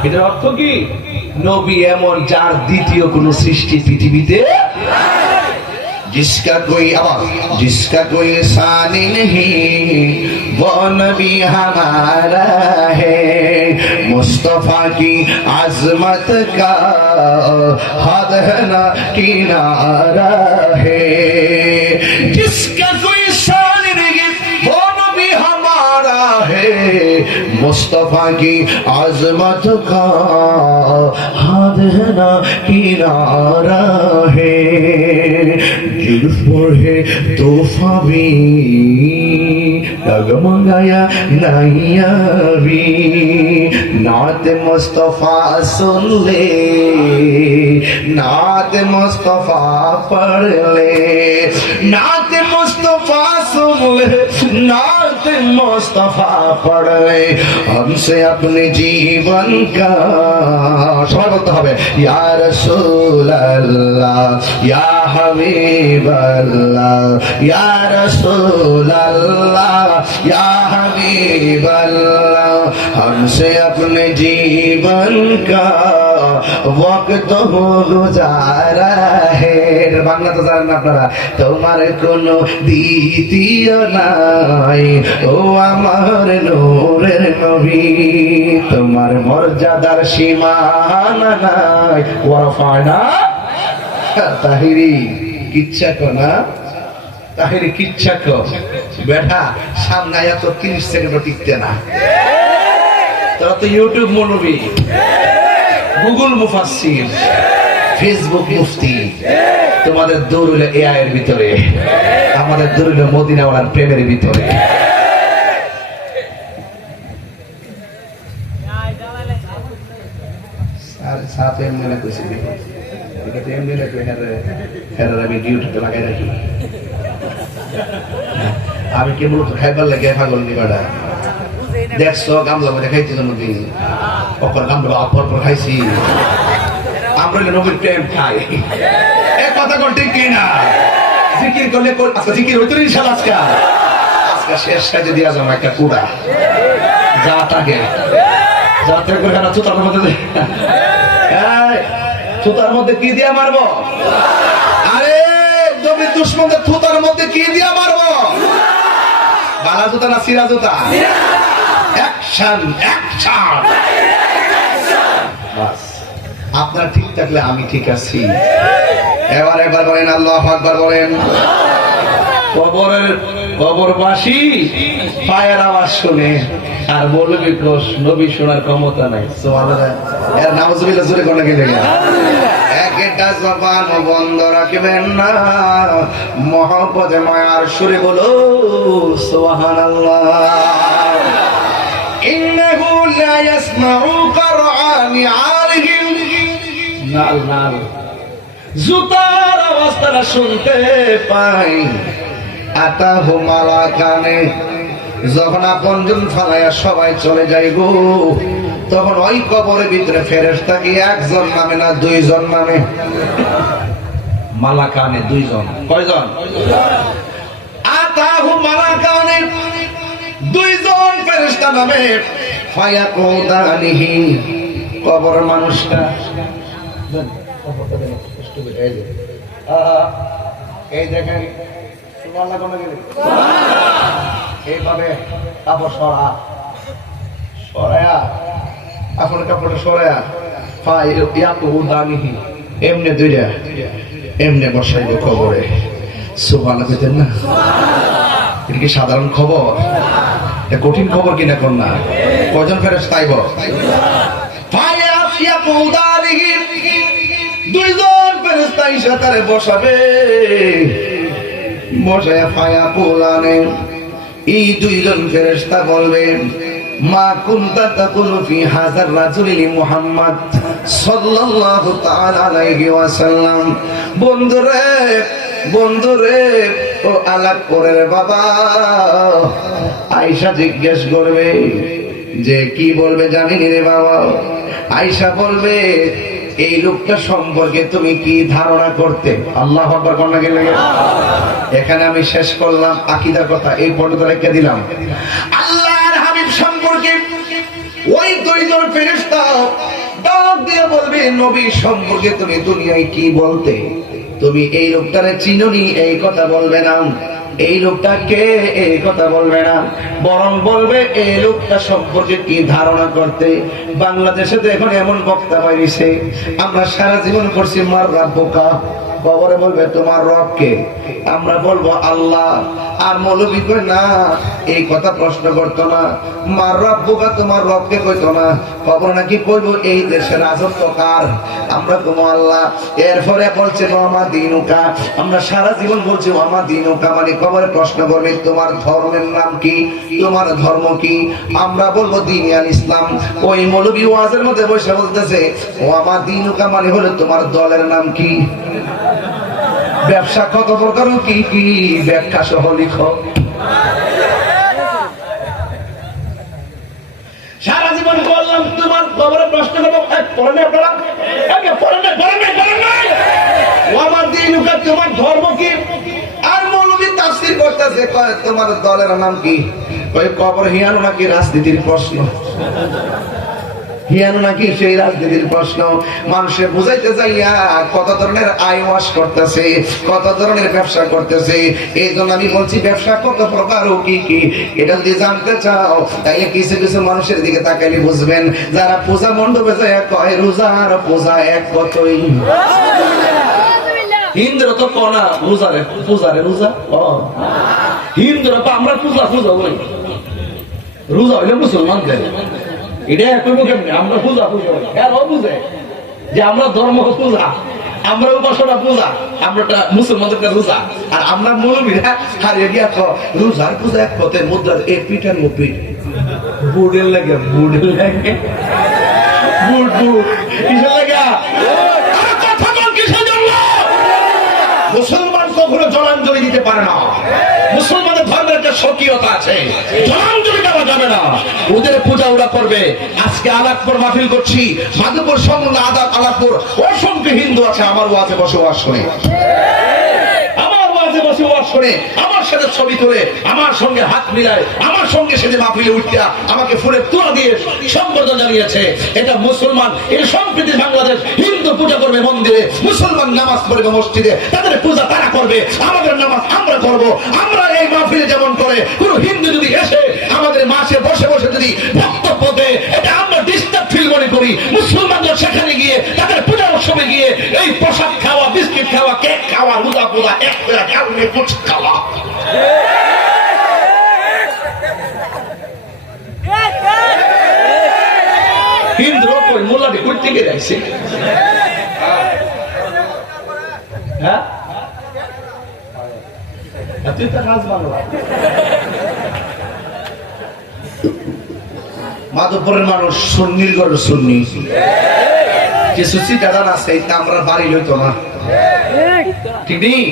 এটার অর্থ কি? নবী এমন যার দ্বিতীয় কোন সৃষ্টি পৃথিবীতে, जिसका कोई आवाज, जिसका कोई सानी नहीं वो नबी हमारा है, मुस्तफा की आजमत का हद है ना किनारा है, जिसका कोई सानी नहीं वो नबी हमारा है, मुस्तफा की आजमत का हद है ना किनारा है, जुल्फ है तोहफा भी डगमगाया नैया भी, नात मुस्तफा सुन ले, नात मुस्तफा पढ़ ले, नात मुस्तफा सुन ले, नात मुस्तफा पढ़ ले, हमसे अपने जीवन का सवाल बोलते হবে, या रसूल अल्लाह या हबीब अल्लाह, या रसूल अल्लाह या हबीब अल्लाह, हमसे अपने जीवन का वक्त हो गुजारा है। বাংলা তো জানেন আপনারা, তোমার কোনো দ্বিতীয় নাই ও আমার নূরের নবী, তোমার মর্যাদার সীমানা নাই। ওয়ারফানা তাহিরি কিচ্ছা কো না, তাহিরি কিচ্ছা কো বেটা, সামনে আয়া তো 30 সেকেন্ডও টিকতে না। তোরা তো ইউটিউব মৌলবী, গুগল মুফাসসির, ফেসবুক মুফতি। তোমাদের দৌড় হলো এআই এর ভিতরে, আমাদের দৌড় হলো মদিনাওয়ালার প্রেমের ভিতরে। আমি কি মূলত খাইবার লাগে পাগল নিবাডা দেখছো গামলা মধ্যে খাইছি জন্মদিন অপর গামলা অপর পর খাইছি। আমরা নবীর প্রেম খাই, এ কথা কোন ঠিক কিনা? জিকির করলে আজকে জিকির হইতো ইনশাআল্লাহ। আজকে শেষ সাইজে দিয়া যাবো একটা কুড়া যা থাকে যাতে করে কেন চুতার মধ্যে থুতার মধ্যে কি দিয়া মারবো? আরে জমির দুশ্মনদের থুতার মধ্যে কি দিয়া মারবো? বালা জুতা না সিরা জুতা? Action action. বাস আপনারা ঠিক থাকলে আমি ঠিক আছি। এবার একবার বলেন আল্লাহু আকবার বলেন। কবরবাসী পায়ের আওয়াজ শুনে আর বলবি নবী শোনার ক্ষমতা নাই। এর নাউজুবিল্লাহ জোরে কোন গেলে একটা জবান বন্ধ রাখবেন না, মহব্বতে মায়ার সুরে বলো সুবহানাল্লাহ। ইন্নাহু লা ইয়াসমাউ করআনি আলিহিম। নাল নাল জুতার আওয়াজ তারা শুনতে পায়। আতাহু মালাকানে, যখন আপনজন ফালাইয়া সবাই চলে যায় গো, তখন ওই কবরের ভিতরে ফেরেশতা কি একজন নামে না দুইজন নামে? মালাকানে দুইজন। কয়জন? আতাহু মালাকানে, দুইজন ফেরেশতা নামে। ফায়াকুদানিহি, কবর মানুষটা এই দেখেন এইভাবে কাপড় সরায়া আপনার কাপড়টা সরায়া এমনি দুইটা এমনি বসাইব খবরে। সুবহানাল্লাহ পেতেন না? এটা কি সাধারণ খবর? এটা কঠিন খবর কিনা কন্যা? কয়জন ফেরেশতা আইব? দুইজন ফেরেশতা এসে তারে বসাবে। বসায়া ফায়া পোলানে এই দুইজন ফেরেশতা বলবে, মা কুনতা তাকুলু ফি হাযার রাজুলি মুহাম্মদ সাল্লাল্লাহু তাআলা আলাইহি ওয়াসাল্লাম। বন্ধুরে বন্ধুরে, ও আলাক করে বাবা। আয়েশা জিজ্ঞেস করবে যে কি বলবে জানিনি রে বাবা। আয়েশা বলবে, এই লোকটা সম্পর্কে তুমি কি ধারণা করতে? আল্লাহু আকবার কোন গেলে এখানে আমি শেষ করলাম আকীদার কথা, এই পর্যন্ত রেখে দিলাম। আল্লাহর হাবিব সম্পর্কে ওই দুইজন ফেরেশতা ডাক দিয়ে বলবে, নবী সম্পর্কে তুমি দুনিয়ায় কি বলতে? তুমি এই লোকটারে চিনোনি এই কথা বলবে না। এই লোকটা কে এই কথা বলবে না, বরং বলবে এই লোকটা সম্পর্কে কি ধারণা করতে। বাংলাদেশে তো এখন এমন বক্তা বাইরেছে, আমরা সারা জীবন করছি মার রাব্বুকা, কবরে বলবে তোমার রব কে? আমরা বলবো আল্লাহ। আর মৌলবী কই না, এই কথা প্রশ্ন করতো না। মার রাব্বুকা, তোমার রবকে কইতো না। কবর নাকি কইবো এই দেশের রাজত্ব কার? আমরা তো আল্লাহ। এরপরে বলছে ওয়ামা দীনুকা, আমরা সারা জীবন বলছি ওয়ামা দীনুকা, মানে কবরে প্রশ্ন করবে তোমার ধর্মের নাম কি, তোমার ধর্ম কি? আমরা বলবো দ্বীন আল ইসলাম। ওই মৌলবী ওয়াজের মধ্যে বসে বলতেছে ওয়ামা দীনুকা মানে হলো তোমার দলের নাম কি? ব্যবসা কত প্রকার কি কি ব্যাখ্যা সহ লিখো। সারা জীবন বললাম তোমার কবরে প্রশ্ন করবো, পড়েন আপনারা আমার দীনুকা, তোমার ধর্ম কি? আর মৌলবী তাফসীর করতেছে তোমার দলের নাম কি? ওই কবর হিয়ানো নাকি রাজনীতির প্রশ্ন, হিয়ানো নাকি সেই রাজনীতির প্রশ্ন। মানুষের বুঝাইতে যাইয়া কত ধরনের আয় ওয়াশ করতেছে, কত ধরনের ব্যবসা করতেছে। এই জন্য আমি বলছি ব্যবসা কত প্রকার ও কি কি, এটা যদি জানতে চাও তাইলে কিছু কিছু মানুষের দিকে তাকাইলে বুঝবেন, যারা পূজা মণ্ডপে যায় কয় রোজা আর পূজা এক কতই। হিন্দুরা তো কনা রোজারে পূজারে রোজা, হিন্দুরা তো আমরা পূজা পূজা বলি, রোজা হইলে মুসলমানদের। এটা কইব কেমনি? আমরা পূজা পূজা এরাও বুঝে যে আমরা ধর্ম পূজা, আমরা উপাসনা পূজা, আমরা মুসলমানদের রোজা, আর আমরা মুলমিরা হারিয়ে গিয়া রোজার পূজা এক পথে মুদ্রা এই পিঠার মুপিট বুড়ের লাগে বুট কিসের লাগে? মুসলমান কখনো জলাঞ্জলি দিতে পারে না। মুসলমানের ধর্মের একটা স্বকীয়তা আছে, জলাঞ্জলি দেওয়া যাবে না। ওদের পূজা ওরা করবে। আজকে আলাদপুর মাহফিল করছি, মাধবপুর সমুদ্র আলাদপুর অসংখ্য হিন্দু আছে আমার ওয়াজে বসবাস করে, আমার সাথে ছবি তুলে, আমার সঙ্গে হাত মিলায়, আমার সঙ্গে সেদিন মাহফিলে উঠিয়া আমাকে ফুলের তোড়া দিয়ে সম্বর্ধনা জানিয়েছে। এটা মুসলমান, এই সম্প্রীতি বাংলাদেশ। হিন্দু পূজা করবে মন্দিরে, মুসলমান নামাজ পড়বে মসজিদে, তাদের পূজা তারা করবে, আমাদের নামাজ আমরা করব। আমরা এই মাহফিলে যেমন করে কোন হিন্দু যদি এসে আমাদের মাসে বসে বসে যদি বক্তব্য দেয়, এটা আমরা ডিস্টার্ব ফিল মনে করি। মুসলমানদের সেখানে গিয়ে তাদের পূজা উৎসবে গিয়ে এই প্রসাদ খাওয়া, বিস্কিট খাওয়া, কেক খাওয়া, রোজা পূজা এক খাওয়া, হিন্দু মোল্লাটি করতে গিয়ে যাইছে। হ্যাঁ, তুই তো কাজ বাংলা। মাধবপুরের মানুষ সুন্নির গড় সুন্নি, কিছু চিটাদান আছে আমরা বাড়ি লইতো না, ঠিক নেই?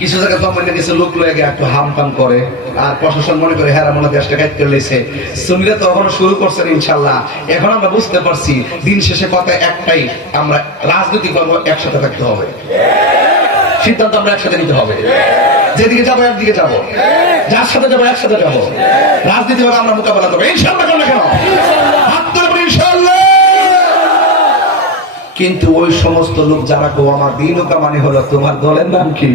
কিছু জায়গায় গভর্নমেন্টে কিছু লোক লয়ে গিয়ে একটু হামপাম করে, আর প্রশাসন মনে করে হ্যাঁ মনে দেশটা কাজ করে লেছে। সুন্নিরা তো এখনো শুরু করছেন ইনশাল্লাহ। এখন আমরা বুঝতে পারছি দিন শেষে কথা একটাই, আমরা রাজনৈতিক কর্ম একসাথে থাকতে হবে, সিদ্ধান্ত আমরা একসাথে নিতে হবে। যেদিকে যাবো একদিকে যাবো, যার সাথে যাবো একসাথে যাবো, রাজনীতি ভাবে আমরা মোকাবেলা করবো ইনশাল্লাহ। কেন ইনশাল্লাহ। কিন্তু ওই সমস্ত লোক যারা গো আমার দিনকা মানে হলো তোমার দলের নাম কি,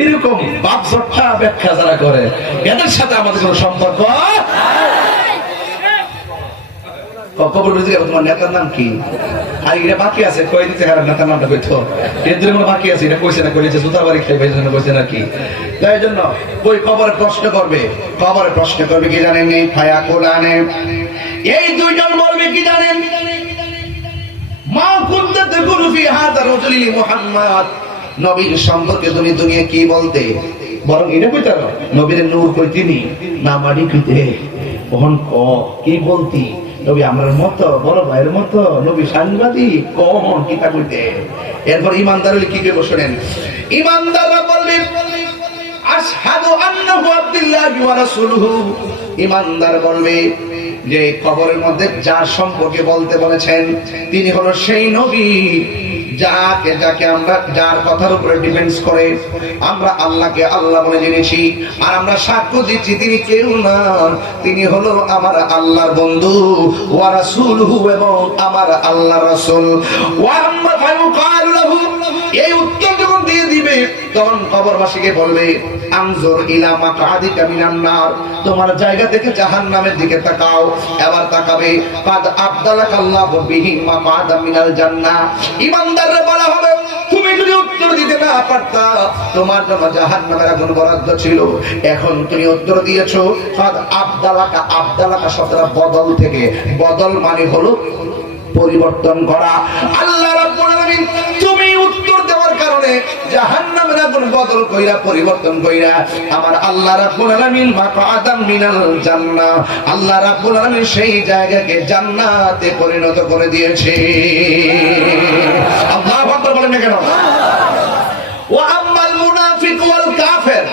এরকম বাপসটা ব্যাখ্যা যারা করে, এদের সাথে আমাদের কোনো সম্পর্ক। কবর তোমার নেতার নাম কি, আর এটা বাকি আছে কয়ে দিতে হার নেতার নামটা কইতো, এর জন্য বাকি আছে, এটা কইছে না কইছে জুতার বাড়ি খাই ভাই জন্য কইছে নাকি। তাই জন্য ওই কবরে প্রশ্ন করবে, কবরে প্রশ্ন করবে কি জানেন? এই ফায়া কোরআনে এই দুইজন বলবে কি জানেন? মা কুনতা তাকুলু ফি হাযা রাজুলি মুহাম্মদ, নবীর সম্পর্কে তুমি দুনিয়া কি বলতে? বরং এটা কইতা নবীর নূর কই তিনি না মাটি কইতে, কোন কি বলতি? নবী আমার মতো, বড় ভাইয়ের মতো, নবী সাংবাদিক, কোন কিতা কইতে? এরপর ইমানদার কি কইব শুনেন। ইমানদাররা বলবে আশহাদু আন্নাহু আব্দুল্লাহি ওয়া রাসূলুহু। ইমানদার বলবে যে কবরের মধ্যে যার সম্পর্কে বলতে বলেছেন তিনি হলো সেই নবী যাকে যাকে আমরা যার কথার উপরে ডিপেন্ডস করে আমরা আল্লাহকে আল্লাহ বলে জেনেছি, আর আমরা সাক্ষ্য দিচ্ছি তিনি কেউ না, তিনি হলো আমার আল্লাহর বন্ধু ওয়া রাসূলুহু, এবং আমার আল্লাহর রাসূল। ওয়া আম্মা ফায়ুকালু লাহু, এই উত্তর যখন দিয়ে দিবে তখন কবরবাসীকে বলবে আনজুর ইলা মাকআদিকা মিনান নার, তোমার জায়গা থেকে জাহান্নামের দিকে তাকাও। এবার তাকাবে কাদ আবদালাকাল্লাহু বিহি মাকআদাম মিনাল জান্নাহ। ইমানদাররা বলা হবে তুমি যদি উত্তর দিতে না পারতা তোমার জন্য জাহান্নামের আগুন বরাদ্দ ছিল, এখন তুমি উত্তর দিয়েছো। কাদ আবদালাকা, আবদালাকা শব্দটা বদল থেকে, বদল মানে হলো পরিবর্তন করা। আল্লাহ রাব্বুল আলামিন তুমি উত্তর দেওয়ার কারণে জাহান্নামের আগুন বদল কইরা পরিবর্তন কইরা আমার আল্লাহ রাব্বুল আলামিন মাকআদাম মিনাল জান্নাহ, আল্লাহ রাব্বুল আলামিন সেই জায়গাকে জান্নাতে পরিণত করে দিয়েছে। আল্লাহু আকবার বলেন না কেন? ওয়া আম্মাল মুনাফিক ওয়াল কাফির,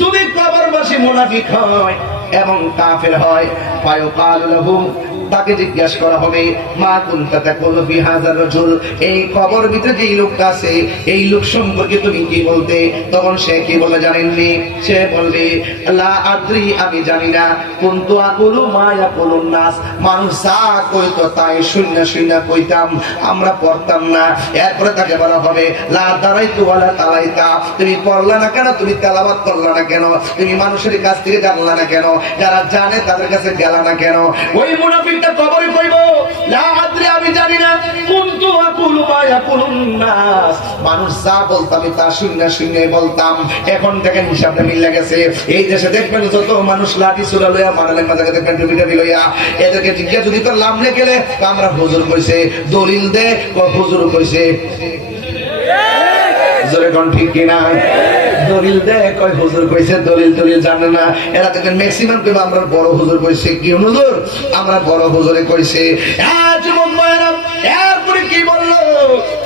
যদি কবরবাসী মুনাফিক হয় এবং কাফের হয়, ফায়ুকালু লাহু, তাকে জিজ্ঞাসা করা হবে মা কুনতা তাকুলু ফি হাযার রাজুল, এই কবর ভিতরে যে লোকটা আছে এই লোক সম্পর্কে তুমি কি বলতে? তখন সে কি বলে জানেননি? সে বলবে লা আদ্রি, আমি জানি না। কুনতু আকুলু মা ইয়াকুলুন নাস, মানুষ যা কইতো তাই শূন্য শূন্য কইতাম, আমরা পড়তাম না। এরপরে তাকে বলা হবে লা দারাইতু ওয়ালা তালাইতা, তুমি পড়লা না কেন, তুমি তেলাওয়াত করলা না কেন, তুমি মানুষের কাছ থেকে জানলা না কেন, যারা জানে তাদের কাছে গেলা না কেন? ওই মুনাফিক জবানটা কবরে কইব লা আদরি, আমি জানি না, কুনতু আকুলু মা ইয়াকুলুন নাস, মানুষ যা বলতো আমি তা শুনে শুনে বলতাম। এখন দেখেন হিসাবটা মিলে গেছে। এই দেশে দেখবেন যত মানুষ লাঠি চূড়া লইয়া মারালেন মাঝে দেখবেন টুপি টাপি লইয়া, এদেরকে জিজ্ঞাসা যদি তোর লাভ নে গেলে আমরা হুজুর কইছে, দলিল দে হুজুর কইছে, জোরে কোন ঠিক কিনা? দলিল দেয় কয় হুজুর কইছে, দলিল দলিল জানে না এরা। দেখেন ম্যাক্সিমাম কইবা আমরা বড় হুজুর কইছে। কি হুজুর? আমরা বড় হুজুরে কইছে। যুবক ভাইরা, এরপরে কি বললো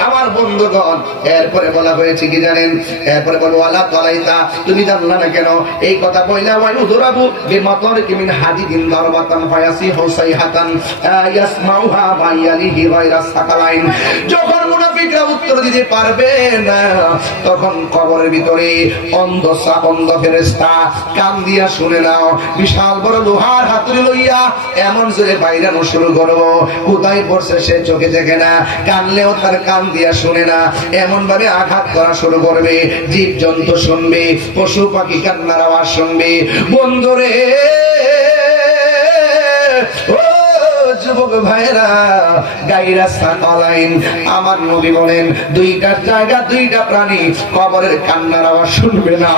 আমার বন্ধুগণ? এরপরে বলা হয়েছে কি জানেন? এরপরে বলো ওয়ালা তালাইতা, তুমি জানলা না কেন? এই কথা কইলা ওয়াই উদরাবু বিমাতরিকি মিন হাদিদিন দারবাতান ফায়াসি হুসাইহাতান ইয়াসমাউহা মাইয়ালিহি গায়রা সাকালাইন। যখন মুনাফিকরা উত্তর দিতে পারবে না, তখন কবরের ভিতরে অন্ধ ফেরেশতা কান দিয়া শুনে নাও, বিশাল বড় লোহার হাতুড়ি লইয়া এমন জোরে বাইরানো শুরু করবো, কোথায় পড়ছে সে চোখে দেখে না, কানলেও তার কান দিয়া শুনে না, এমন ভাবে আঘাত করা শুরু করবে, জীব জন্তু শুনবে, পশু পাখি কান্নার আওয়াজ শুনবে। বন্ধুরে ও যুবক ভাইরা, গায়রা সাকালাইন, আমার নবী বলেন দুইটা জায়গা, দুইটা প্রাণী কবরের কান্নার আওয়াজ শুনবে না।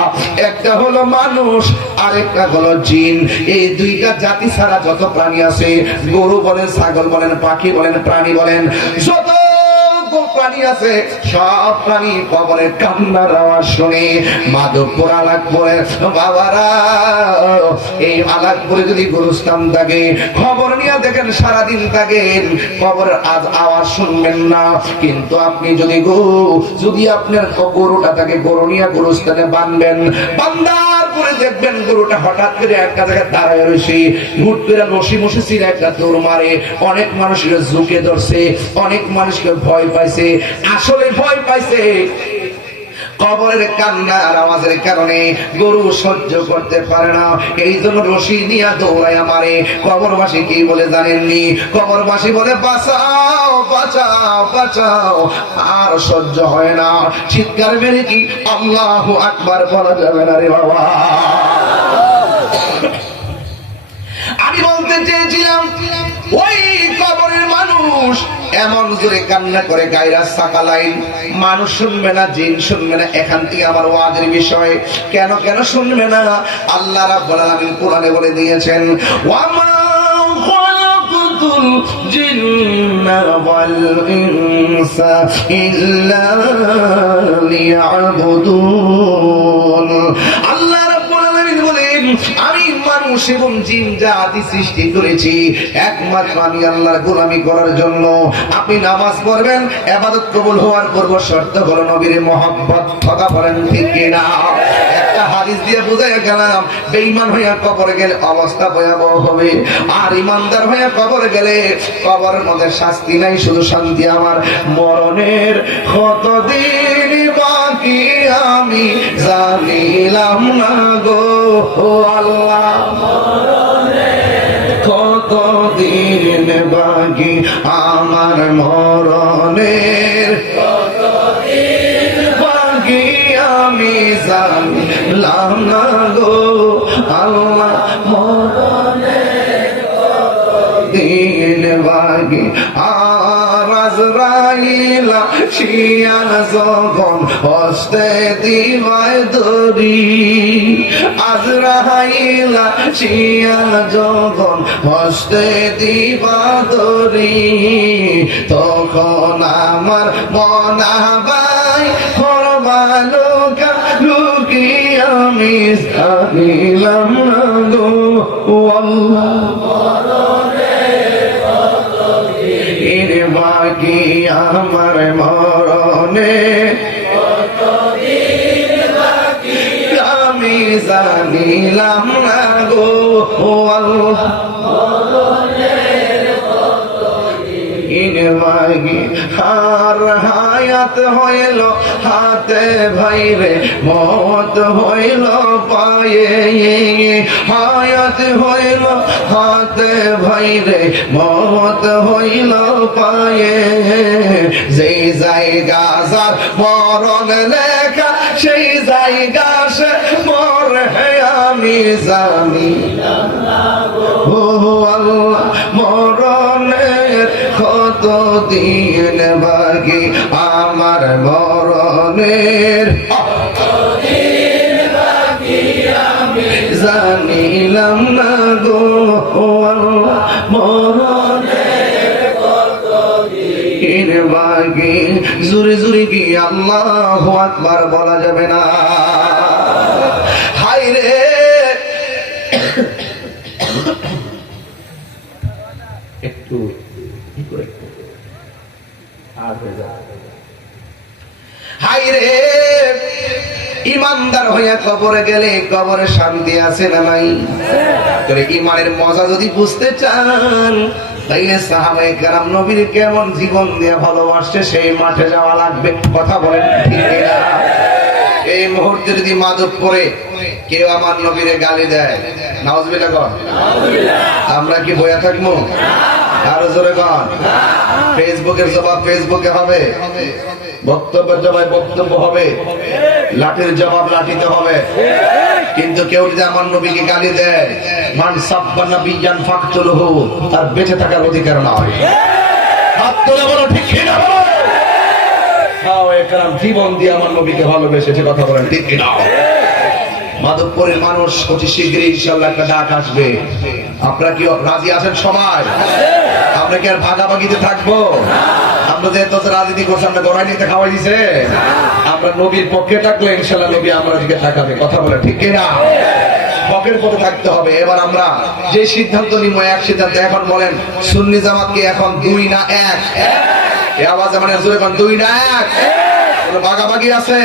একটা হলো মানুষ, আরেকটা হলো জিন। এই দুইটা জাতি ছাড়া যত প্রাণী আছে, গরু বলেন, ছাগল বলেন, পাখি বলেন, প্রাণী বলেন, যত প্রাণী আছে, সব প্রাণী কবরের কান্নার আওয়াজ শুনে। মাধবপুর আলাকপুরে বাবারা, এই আলাকপুরে যদি গুরুস্থান থাকে, খবর নিয়ে দেখেন সারাদিন থাকেন, কবরের আজ আওয়াজ শুনবেন না। কিন্তু আপনি যদি আপনার গরুটা থাকে, গরু নিয়ে গুরুস্থানে বাঁধবেন, বান্দার পরে দেখবেন গরুটা হঠাৎ করে একটা জায়গায় দাঁড়ায় রয়েছে, হুট করে রশি মশি ছিঁড়ে একটা দৌড় মারে। অনেক মানুষকে ঝুঁকে ধরছে, অনেক মানুষকে ভয় পাইছে, আসলে ভয় পাইছে কবরের কান্নার আওয়াজের কারণে। গরু সহ্য করতে পারে না, এই জন্য রশি নিয়ে দৌড়ায় মারে। কবরবাসী কি বলে জানেননি? কবরবাসী বলে বাঁচাও বাঁচাও বাঁচাও, আর সহ্য হয় না। চিৎকার মেরে কি আল্লাহু আকবার বলা যাবে না রে বাবা? আমি বলতে চেয়েছিলাম ওই কবরের মানুষ এমন জোরে কান্না করে, গায়রা সাকালাইন, মানুষ শুনবে না, জিন শুনবে না। এখান থেকে আমার ওয়াজের বিষয়, কেন কেন শুনবে না? আল্লাহ রাব্বুল আলামিন কোরআনে বলে দিয়েছেন, ওয়ামা খালাকাতুল জিন্না ওয়াল ইনসা ইল্লা লিয়াবুদুন। আল্লাহ রাব্বুল আলামিন বলেন, আমি মানুষ এবং জিন জাতি সৃষ্টি করেছি একমাত্র আমি আল্লাহর গোলামি করার জন্য। আপনি নামাজ পড়বেন, ইবাদত কবুল হওয়ার পূর্ব শর্ত হলো নবীর মহব্বত। কথা বলেন ঠিক কিনা? একটা হাদিস দিয়ে বুঝাইয়া গেলাম, বেঈমান হইয়া কবরে গেলে অবস্থা ভয়াবহ হবে, আর ইমানদার হইয়া কবরে গেলে কবরের মধ্যে শাস্তি নাই, শুধু শান্তি। আমার মরণের কতদিন বাকি আমি জানিলাম না গো আল্লাহ, কতদিন বাকি আমার মরণের, বাকি আমি জানিলাম না গো আল্লাহ, মরণের দিন বাকি। আর আজরাইল শিয়া যখন হস্তে দিবায় দড়ি, আজরাইল শিয়া যখন হস্তে দিবা দড়ি, তখন আমার মনাবাই করবালো লুকি আমি জানিলাম না গো আল্লাহ, বাকি আমার মরণে আমি জানিলাম না গো আল্লাহ, আর হায়াত হইল হাতে ভাইরে, মত হইল পায়ে, হায়াত হইল হাতে ভাইরে, মত হইল পায়ে। যেই জায়গা যার মরণ লেখা, সেই জায়গা সে মরে আমি জানি ও আল্লাহ, মরণ দিন বাকি আমার মরণের, জানিলাম না গো আল্লাহ মরণের কতদিন বাকি। জোরে জোরে কি আল্লাহু আকবার বলা যাবে না? হায় রে একটু কি করে আর হয়ে যায়। হায় রে ইমানদার হইয়া কবরে গেলে কবরে শান্তি আছে না নাই? তোরে ইমানের মজা যদি বুঝতে চান তাইলে সাহাবায়ে কেরাম নবীর কেমন জীবন দিয়ে ভালোবাসছে সেই মাঠে যাওয়া লাগবে। কথা বলেন ঠিক না? এই মুহূর্তে যদি মাধবপুরে কেউ আমার নবীরে গালি দেয়, নাউজুবিল্লাহ কর, আমরা কি বইয়া থাকবো? আরো জোরে কর। ফেসবুকের জবাব ফেসবুকে হবে, বক্তব্যের জবাব বক্তব্য হবে, লাঠির জবাব লাঠিতে হবে। কিন্তু কেউ যদি আমার নবীকে গালি দেয়, মান সাব্বা নাবিয়ান ফাকতুলহু, তার বেঁচে থাকার অধিকার নয়। হাত তুলে বলো ঠিক কিনা? সাহাবায়ে কেরাম জীবন দিয়ে আমার নবীকে ভালোবেসেছে। কথা বলেন ঠিক কিনা? মাধবপুরের মানুষ অতি শীঘ্রই ইনশাআল্লাহ একটা ডাক আসবে। আপনারা কি রাজি আছেন সবাই? আমরা কি আর ভাগাভাগিতে থাকবো? আমরা যে এত রাজনীতি করছি, আমরা গড়াই নিতে খাওয়াই দিছে। আমরা নবীর পক্ষে থাকলে ইনশাআল্লাহ নবী আমরা দিকে থাকাবে। কথা বলে ঠিক কিনা? পকের পথে থাকতে হবে। এবার আমরা যে সিদ্ধান্ত নিব এক সিদ্ধান্ত। এখন বলেন সুন্নি জামাত কি এখন 2 না 1? এই আওয়াজে মানে জোরে কোন 2 না 1? কোনো ভাগাভাগি আছে?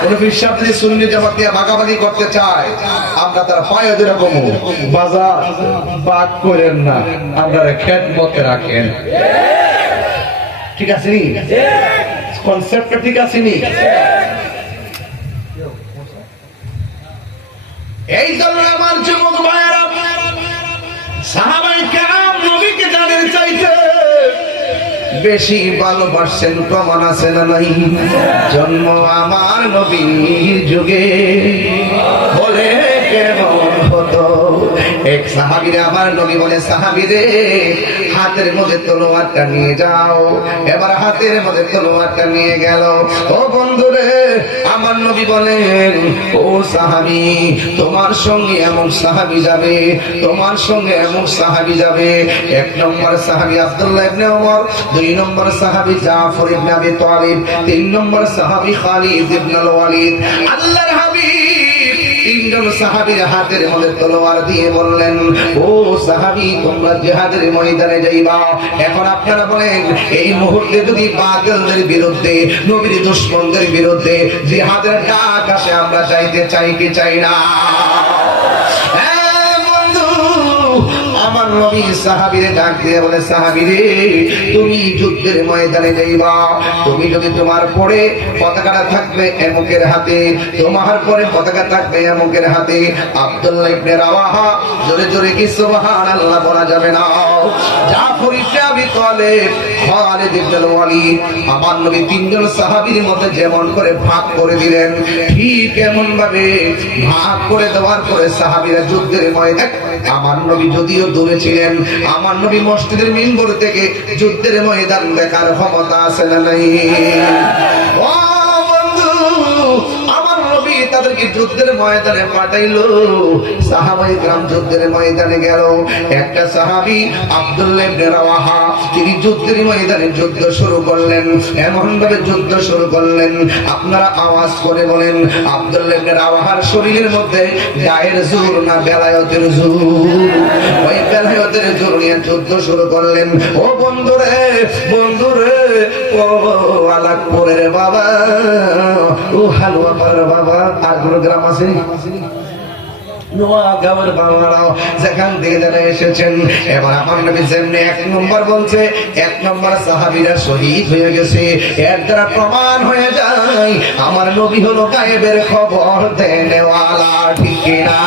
কোন বিশ্বাস যদি সুন্নি জামাত দিয়ে ভাগাভাগি করতে চায়, আমরা তার পায়ে ধরে কমু, বাজার পাক করেন না, আমরা খেদমতে রাখেন। ঠিক আছে নি? কনসেপ্টটা ঠিক আছে নি? এই জন্য আমার যুবক ভাইয়েরা, সাহাবায়ে কেরাম নবীকে যাদের চাইতে বেশি ভালোবাসেন প্রমাণ আছে না নাই? জন্ম আমার নবীর যুগে বলে কেমন হতো। এক সাহাবীরে আমার নবী বলে, সাহাবীরে হাতের মধ্যে তলোয়ারটা নিয়ে যাও। এবার হাতের মধ্যে তলোয়ারটা নিয়ে গেল। ও বন্ধুরে, আমার নবী বলেন, ও সাহাবী, তোমার সঙ্গে এমন সাহাবী যাবে, তোমার সঙ্গে এমন সাহাবী যাবে। 1 নম্বর সাহাবী আব্দুল্লাহ ইবনে ওমর, 2 নম্বর সাহাবী জাফর ইবনে আবি তালিব, 3 নম্বর সাহাবী খালিদ ইবনে ওয়ালিদ। আল্লাহর হাবিব 3 জন সাহাবীর হাতের মধ্যে তলোয়ার দিয়ে বললেন, ও সাহাবী, তোমরা জিহাদের ময়দানে যাইবা। এখন আপনারা বলেন, এই মুহূর্তে যদি বাতিলের বিরুদ্ধে, নবীর দুশমনদের বিরুদ্ধে জিহাদের ডাক আসে, আমরা যাইতে চাই কি চাই না? আমার নবী সাহাবীরে ডাক দিয়ে বলে, সাহাবীরে, তুমি যুদ্ধের ময়দানে যাইবা। তুমি যদি তোমার পরে পতাকাটা থাকবে এমুকের হাতে, তোমার পরে পতাকা থাকবে এমুকের হাতে। আব্দুল্লাহ ইবনে রাওয়াহা জোরে জোরে কি সুবহানাল্লাহ বলা যাবে না? জাফর ইবনে আবি তালিব, খালিদ ইবনে ওয়ালিদ, আমার নবী 3 জন সাহাবীর মধ্যে যেমন করে ভাগ করে দিলেন, ঠিক এমন ভাবে ভাগ করে দেওয়ার পরে সাহাবীরা যুদ্ধের ময়দানে, আমার নবী যদিও দূরে ছিলেন, আমার নবী মসজিদের মিম্বর থেকে যুদ্ধের ময়দান দেখার ক্ষমতা আছে না নাই? ও বন্ধু, আমার নবী তাদেরকে যুদ্ধের ময়দানে পাঠাইলো। সাহাবায়ে কেরাম যুদ্ধের ময়দানে গেল। একটা সাহাবী আব্দুল্লাহ ইবনে রাওয়াহা, তিনি যুদ্ধের ময়দানে যুদ্ধ শুরু করলেন। এমন ভাবে যুদ্ধ শুরু করলেন, আপনারা আওয়াজ করে বলেন, আব্দুল্লাহ ইবনে রাওয়াহার শরীরের মধ্যে গায়ের জোর না বেলায়েতের জোর? ওই বেলায়েতের জোর নিয়ে যুদ্ধ শুরু করলেন। ও বন্ধুরে, বন্ধুরে, ও আলাকপুরের বাবা, ও হালুয়াপাড়ার বাবা, আর কোন গ্রাম আছে? নোয়াগাঁওয়ের বাংলারাও যেখান থেকে যারা এসেছেন, এবার আমার নবী যেমনি 1 নম্বর বলছে, 1 নম্বর সাহাবীরা শহীদ হয়ে গেছে, এর দ্বারা প্রমাণ হয়ে যায় আমার নবী হলো গায়েবের খবর দেনেওয়ালা। ঠিক কিনা?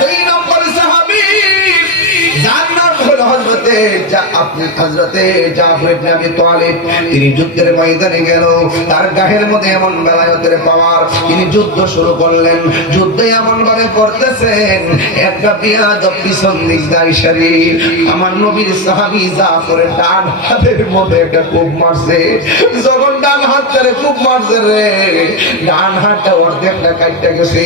2 নম্বর সাহাবী যার নাম হলো হযরতে আপনি হযরতে জাফর ইবনে আবি তালিব তিনি যুদ্ধের ময়দানে গেল, তার গায়ের মধ্যে এমন বেলায়েতের পাওয়ার, তিনি যুদ্ধ শুরু করলেন। যুদ্ধে এমন ভাবে করতেছেন, একটা বিয়াদব পিছন দিক দাঁড়িয়ে আমার নবীর সাহাবী জাফরের ডান হাতের মধ্যে একটা কূপ মারছে। যখন ডান হাতটারে কূপ মারছে রে, ডান হাতটা অর্ধেকটা কাটতে গেছে।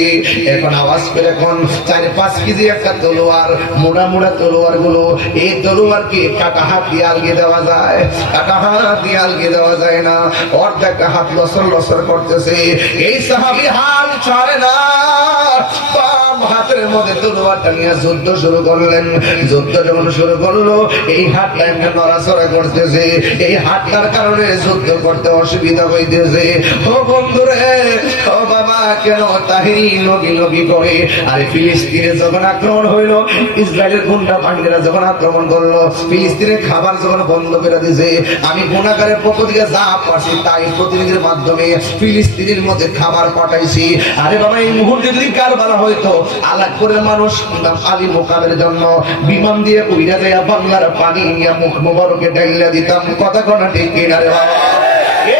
এখন আওয়াজ করে এখন 4-5 কেজি একটা তলোয়ার, মোড়া মোড়া তলোয়ার গুলো, এই তলোয়ার কি কাটা হাত দিয়ে আলগে দেওয়া যায়? কাটা হাত দিয়ে আলগে দেওয়া যায় না। অর্ধেকটা হাত লসর লসর করতেছে। এই সাহাবী হাল ছাড়ে না, বাম হাতের মধ্যে তলোয়ারটা নিয়ে যুদ্ধ শুরু করলেন। যুদ্ধ যখন শুরু করলো, এই হাতটা এমনি নড়াচড়া করতেছে। এই হাতটার কারণে যুদ্ধ করতে অসুবিধা হইতেছে। ও বন্ধুরে, ও বাবা, কেন তাহিরি নবী নবী করে? আর ফিলিস্তিনে যখন আক্রমণ হইলো, ইসরায়েলের গুন্ডা বাহিনীরা যখন আক্রমণ করলো, ফিলিস্তিনের খাবার যখন বন্ধ করে দিয়েছে, আমি গুনাহগারের পক্ষ থেকে যা পারছি তাই প্রতিনিধির মাধ্যমে ফিলিস্তিনের মধ্যে খাবার পাঠাইছি। আরে বাবা, এই মুহূর্তে যদি কারবালা হইতো, আলাগ করে মানুষ আলী মোকাবের জন্য বিমান দিয়ে উইরা যায় বাংলার পানি নিয়ে মুখ মোবারকে ঢাইলা দিতাম। কথা কোনা ঠিক কিনা রে বাবা?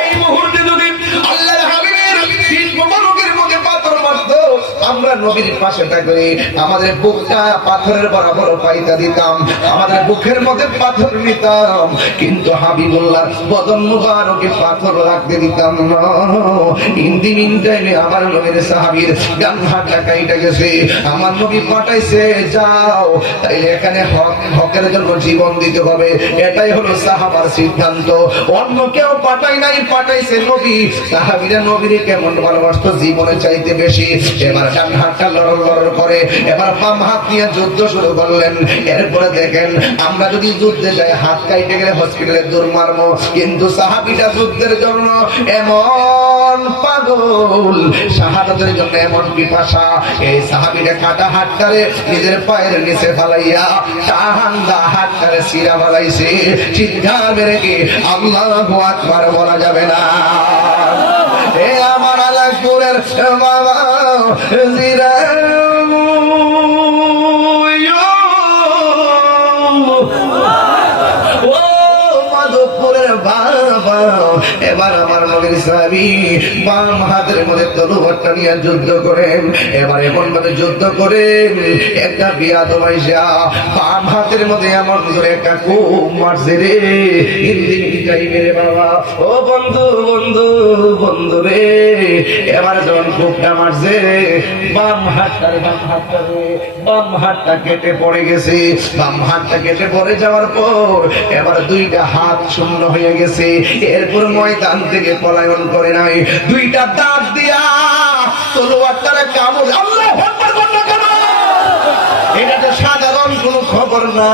এই মুহূর্তে যদি আল্লাহর হাবিবের দিন মোবারকের মধ্যে পাথর মারতো, আমরা নবীর পাশে থাকলে আমাদের বুকটা পাথরের বরাবর পাইতা দিতাম, আমাদের বুকের মধ্যে পাথর নিতাম, কিন্তু হাবিবুল্লাহ বদন মুবারকে পাথর রাখতে দিতাম না। ইন্দি মিন টাইমে আমার নবীর সাহাবীর ডান হাতটা কাইটা গেছে, আমার নবী পাঠাইছে যাও, তাইলে এখানে হকের জন্য জীবন দিতে হবে, এটাই হলো সাহাবার সিদ্ধান্ত। অন্য কেউ পাঠাই নাই, পাঠাইছে নবী। সাহাবীরা নবীর কেমন ভালোবাসতো, জীবনে চাইতে বেশি। এবার ডান হাতটা লড়র লড়র করে, এবার বাম হাত নিয়ে যুদ্ধ শুরু করলেন। এরপরে দেখেন, আমরা যদি যুদ্ধে যাই হাত কাইটে গেলে হসপিটালে দৌড় মারবো, কিন্তু সাহাবীরা যুদ্ধের জন্য এমন পাগল, শাহাদাতের জন্য এমন পিপাসা। এই সাহাবীরা কাটা হাতটারে নিজের পায়ের নিচে ফালাইয়া টাহান্দা হাতটারে সিরা ফালাইছে। চিৎকার মেরে কি আল্লাহু আকবার বলা যাবে না? এ আমার আলাদপুরের বাবা জিরা, এবার আমার নবীর সাহাবী বাম হাতের মধ্যে তলোয়ারটা নিয়ে যুদ্ধ করেন। এবার এমন ভাবে যুদ্ধ করেন, একটা বিয়াদব আইসা বাম হাতের মধ্যে এমন ধরে একটা কূপ মারছে রে। হিন্দি টাইমে রে বাবা, ও বন্ধু বন্ধু বন্ধু রে, এবার যখন কূপটা মারছে, বাম হাতটা কেটে পড়ে গেছে। বাম হাতটা কেটে পড়ে যাওয়ার পর এবার দুইটা হাত শূন্য হয়ে গেছে। এরপর ময়দান থেকে পলায়ন করে নাই, দুইটা দাঁত দিয়া তলোয়ারটারে কামড়। আল্লাহু আকবার বলনা কেন? এটা তো সাধারণ কোনো খবর না।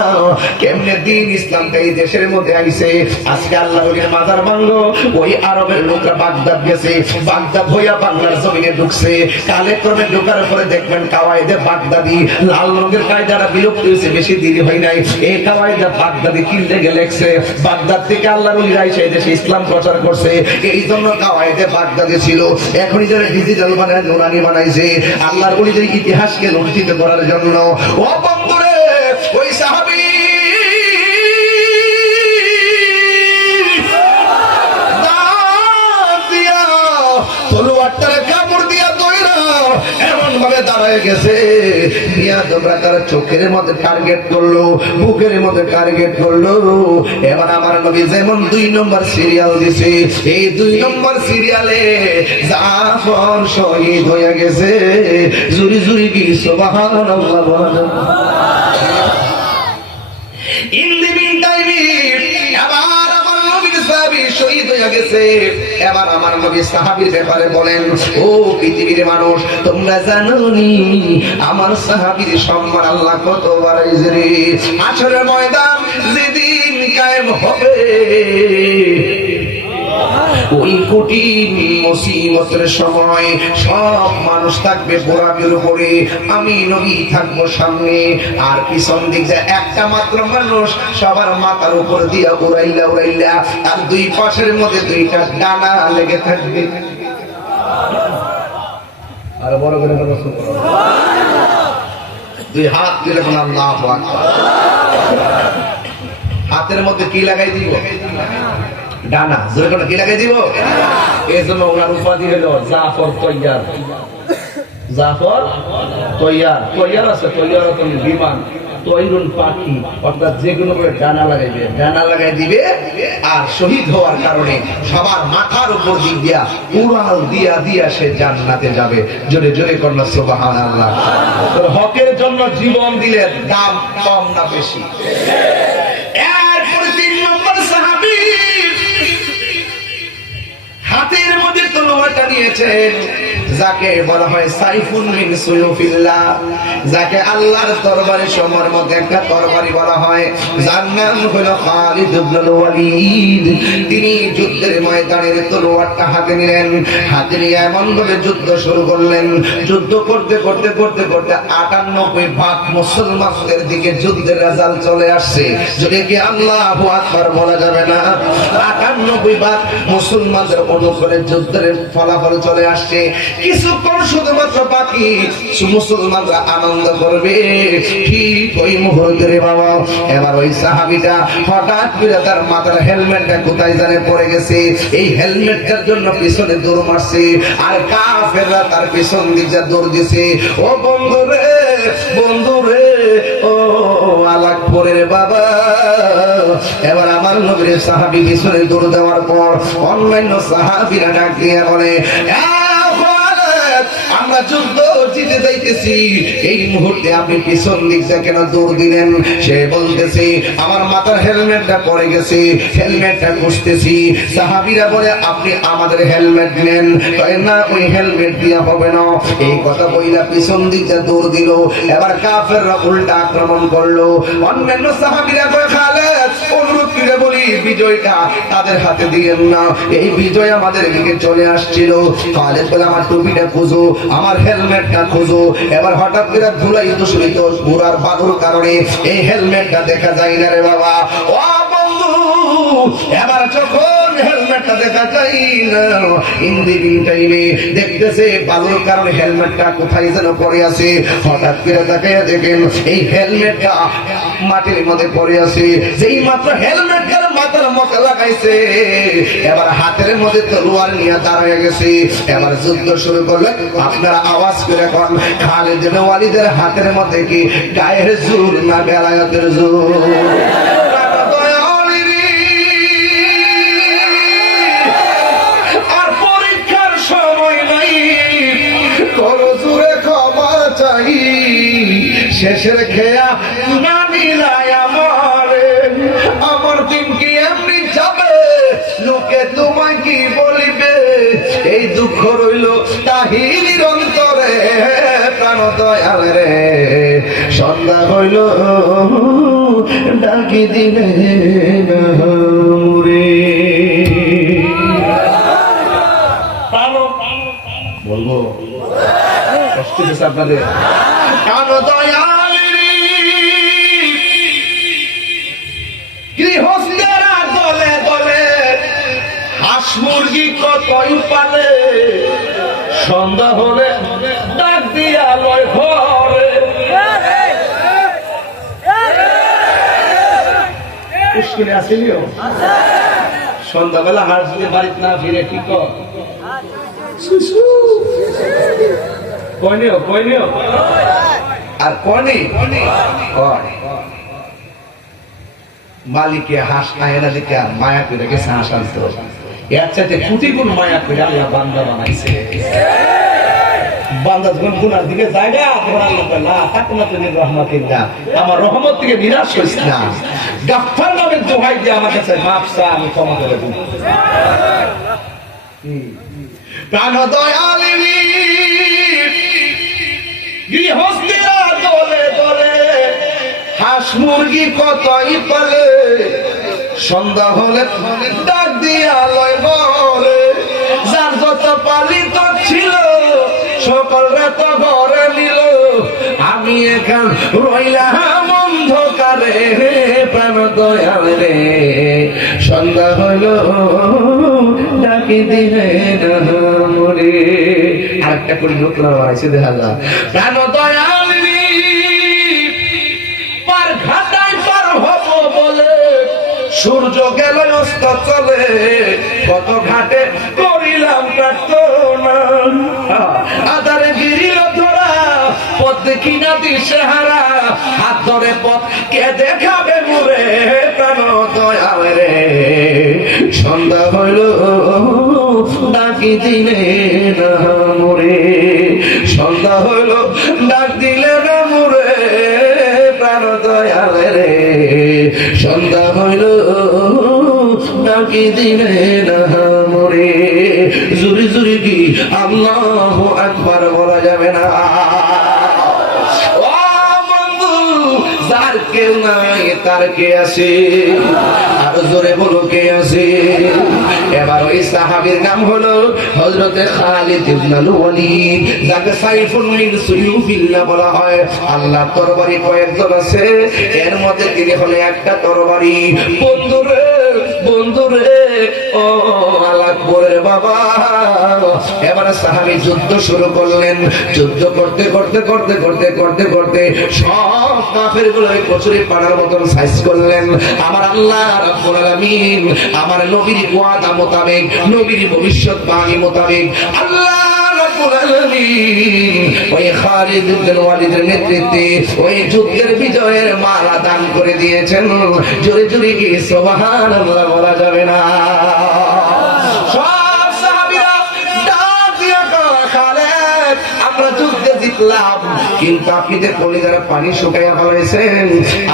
কেমনে দিন ইসলামটা এই দেশের মধ্যে আইছে। আজকে আল্লাহ ওলির মাজার ভাঙলো, ওই আরবের লোকরা বাগদাদ গেছে, বাগদাদ হইয়া বাংলার জমিনে ঢুকছে। কালে ক্রমে ঢোকার পরে দেখবেন কাওয়াইদে বাগদাদি, লাল রঙের কায়দাটা বিলুপ্ত হয়েছে, বেশি দেরি হয় নাই। এই কাওয়াইদে বাগদাদি কিনতে গেলেছে, বাগদাদ থেকে আল্লাহ ওলির আইসা এই দেশে ইসলাম প্রচার করছে। এই জন্য কাওয়াইদে বাগদাদি ছিল। এখন যারা ডিজিটাল বানায়, নুরানি বানাইছে আল্লাহর ওলিদের ইতিহাসকে লুণ্ঠিত করার জন্য। ও বন্ধুরে, ওই সাহাবী তলোয়ারটারে কাপড় দিয়া দইরা এমন ভাবে দাঁড়ায় গেছে, বিয়াদবরা তার চোখের মধ্যে টার্গেট করলো, বুকের মধ্যে টার্গেট করলো। এবার আমার নবী যেমন 2 নম্বর সিরিয়াল দিছে, এই 2 নম্বর সিরিয়ালে জাফর শহীদ হয়ে গেছে। জুরি জুরি কি সুবহানাল্লাহ বলেন। ইন দি মিন টাইমে আবার আমার নবীর সাহাবী শহীদ হয়ে গেছে। এবার আমার নবী সাহাবীর ব্যাপারে বলেন, ও পৃথিবীর মানুষ, তোমরা জানো নি আমার সাহাবীর সম্মান আল্লাহ কত বাড়াইছে রে। হাশরের ময়দান যেদিন কায়েম হবে, ওই কঠিন মুসিবতের সময় সব মানুষ থাকবে বোরাকের উপরে, আমি নবী থাকবো সামনে, আর পিছন দিক যে একটা মাত্র মানুষ সবার মাথার উপর দিয়া উড়াইলা উড়াইলা, আর দুই পাশের মধ্যে দুইটা ডানা লেগে থাকবে। আর বড় করে বলো দুই হাত দিলে আল্লাহু আকবার। হাতে হাতের মধ্যে কি লাগাই দিব? ডানা। জোরে করে কি লাগাই দিব? এই জন্য ওনার উপাধি হলো জাফর তৈয়ার। জাফর তৈয়ার। তৈয়ার আছে, তৈয়ার বিমান, তৈরুন পাখি, অর্থাৎ যে কোনো করে ডানা লাগাইবে, ডানা লাগাই দিবে। আর শহীদ হওয়ার কারণে সবার মাথার উপর দিক দিয়া উড়াল দিয়া দিয়া সে জান্নাতে যাবে। জোরে জোরে কন্যা সুবহানাল্লাহ। হকের জন্য জীবন দিলেন, দাম কম না বেশি? এরপরে 3 নম্বর সাহাবী হাতের মধ্যে তলোয়ারটা নিয়েছেন, যাকে বলা হয় সাইফুন মিন সুয়ুফিল্লাহ, যাকে আল্লাহর তরবারি সমূহের মধ্যে একটা তরবারি বলা হয়, যার নাম হলো খালিদ ইবনুল ওয়ালিদ। তিনি যুদ্ধের ময়দানের তলোয়ারটা হাতে নিলেন, হাতে নিয়ে এমন ভাবে যুদ্ধ শুরু করলেন। যুদ্ধ করতে করতে করতে করতে 98 মুসলমানদের দিকে যুদ্ধের রেজাল্ট চলে আসছে। যদি কি আল্লাহু আকবার বলা যাবে না? 98 মুসলমানদের অনুকূলে যুদ্ধের ফলাফল চলে আসছে। কিছুক্ষণ শুধুমাত্র বাকি, মুসলমানরা আনন্দ করবে। ঠিক ওই মুহূর্তে রে বাবা, এবার ওই সাহাবীটা হঠাৎ করে তার মাথার হেলমেটটা কোথায় জানে পড়ে গেছে। এই হেলমেটটার জন্য পিছনে দৌড় মারছে, আর কাফেররা তার পিছন দিকে দৌড় দিছে। ও বন্ধু রে, বন্ধু রে, ও আলাকপুরের বাবা। এবার আমার নবীর সাহাবী পিছনে দৌড় দেওয়ার পর অন্যান্য সাহাবীরা ডাক দিয়ে বলে, আমরা যুদ্ধ জিতে যাইতেছি, এই মুহূর্তে আপনি পিছন দিকটা কেন দৌড় দিলেন? সে বলতেছে, আমার মাথার হেলমেটটা পড়ে গেছে, হেলমেটটা খুঁজতেছি। সাহাবীরা বলে, আপনি আমাদের হেলমেট নেন। না, ওই হেলমেট দিয়া হবে না। এই কথা বইলা পিছন দিকটা দৌড় দিল। এবার কাফেররা উল্টা আক্রমণ করলো। অন্যান্য সাহাবীরা কয়, খালেদ অনুরোধ করে বলি, বিজয়টা তাদের হাতে দিয়েন না, এই বিজয় আমাদের দিকে চলে আসছিল। খালেদ বলে, আমার টুপিটা খুঁজো, আমার হেলমেটটা খুঁজো। এবার হঠাৎ করে ধুলাই দূষিত ঘোড়ার বালুর কারণে এই হেলমেটটা দেখা যায় না রে বাবা। ও বন্ধু, এবার যখন হেলমেটটা দেখা যায় না, ইন্দিরিং টাইমে দেখতেছে বালুর কারণে হেলমেটটা কোথায় যেন পড়ে আছে। হঠাৎ করে তাকাইয়া দেখেন এই হেলমেটটা মাটির মধ্যে পড়ে আছে। যেই মাত্র হেলমেটটার মাথার মধ্যে লাগাইছে, এবার হাতের মধ্যে তলোয়ার নিয়ে দাঁড়ায় গেছে। এবার যুদ্ধ শুরু করলেন। আপনারা আওয়াজ করে কোন, খালিদ ইবনে ওয়ালিদের হাতের মধ্যে কি গায়ের জোর না বেলায়েতের জোর? আর পরীক্ষার সময় নাই, করো জোরে ক্ষমা চাই, শেষের খেয়া না নিলাই আমারে, আমার দিন কি এমনি যাবে, লোকে তোমায় কি বলিবে, এই দুঃখ রইল তাহিরির অন্তরে, প্রাণ দয়াল রে, সন্ধ্যা হইল ডাকি দিলে রে। বলবো কষ্ট হচ্ছে আপনাদের? প্রাণ দয়াল রে, গৃহস্থেরা দলে দলে হাঁস মুরগি কতই পালে, সন্ধ্যা হলে ডাক দিয়া লয় ঘরে। মুশকিলে আসেনিও, সন্ধ্যাবেলা হাঁস যদি বাড়িতে না ফিরে কি কর, কয়নিও কয়নিও আর কয়নি মালিকে হাঁস খায় না দেখে আর মায়া করে গেছে হাঁস আনতে। এর চাইতে কোটি গুণ মায়া করে আল্লাহ বান্দা বানাইছে। বান্দা যখন গুনার দিকে জায়গা আমার রহমত থেকে নিরাশ হইস না, গাফফার নামে দোহাই দিয়ে আমার কাছে মাফ চা, আমি ক্ষমা করে দেব। প্রাণ দয়ালিনী গৃহস্থেরা দলে দলে হাঁস মুরগি কতই পালে, সন্ধ্যা হলে ডাক দিয়া লয় বলে, যার যত পালিত ছিল সকল রাত ঘরে নিল, আমি এখান রইলাম অন্ধকারে, প্রাণ দয়াল রে, সন্ধ্যা হইল ডাকি দিলে মরে। আরেকটা করে নতুন আছে দেখা যায়, প্রাণ দয়াল রে, পার ঘাটায় পার হব বলে সূর্য গেল অস্ত চলে, কত ঘাটে করিলাম প্রার্থনা, আধারে গিরিল ধরা, পথ দেখি না দিশেহারা, হাত ধরে পথ কে দেখাবে মোরে প্রাণ দয়াল রে। সন্ধ্যা হইল ডাকি দিলে না মোরে, সন্ধ্যা হইল ডাক দিলে না মোরে প্রাণ দয়াল রে। সন্ধ্যা হইল ডাকি দিলে না মোরে। জুরি জুরি কি আল্লাহু আকবার বলা যাবে না? যার কেউ নাই তার কে আছে? আর জোরে বলো কে আছে? এবার ওই সাহাবীর নাম হলো হযরতে খালিদ ইবনে ওয়ালিদ, যাকে সাইফুন মিন সুয়ুফিল্লাহ বলা হয়। আল্লাহর তরবারি কয়েকজন আছে, এর মধ্যে তিনি হলো একটা তরবারি। বন্ধুরে বন্ধুরে ও আলাকবরের বাবা, এবারে সাহাবী যুদ্ধ শুরু করলেন। যুদ্ধ করতে করতে করতে করতে করতে করতে সব কাফের গুলোই কচুরি পাড়ার মতন সাইজ করলেন। আমার আল্লাহ রাব্বুল আলামিন আমার নবীর ওয়াদা মোতাবেক, নবীর ভবিষ্যৎবাণী মোতাবেক আল্লাহ রাব্বুল আলামিন ওই খালিদ ইবনে ওয়ালিদের নেতৃত্বে ওই যুদ্ধের বিজয়ের মালা দান করে দিয়েছেন। জোরে জোরে কি সুবহানাল্লাহ বলা যাবে না? সব সাহাবীরা ডাক দিয়ে খালিদ আমরা যুদ্ধে জিতলাম, কিন্তু আপনি যে কলিজার পানি শুকাইয়া ফেলেছেন।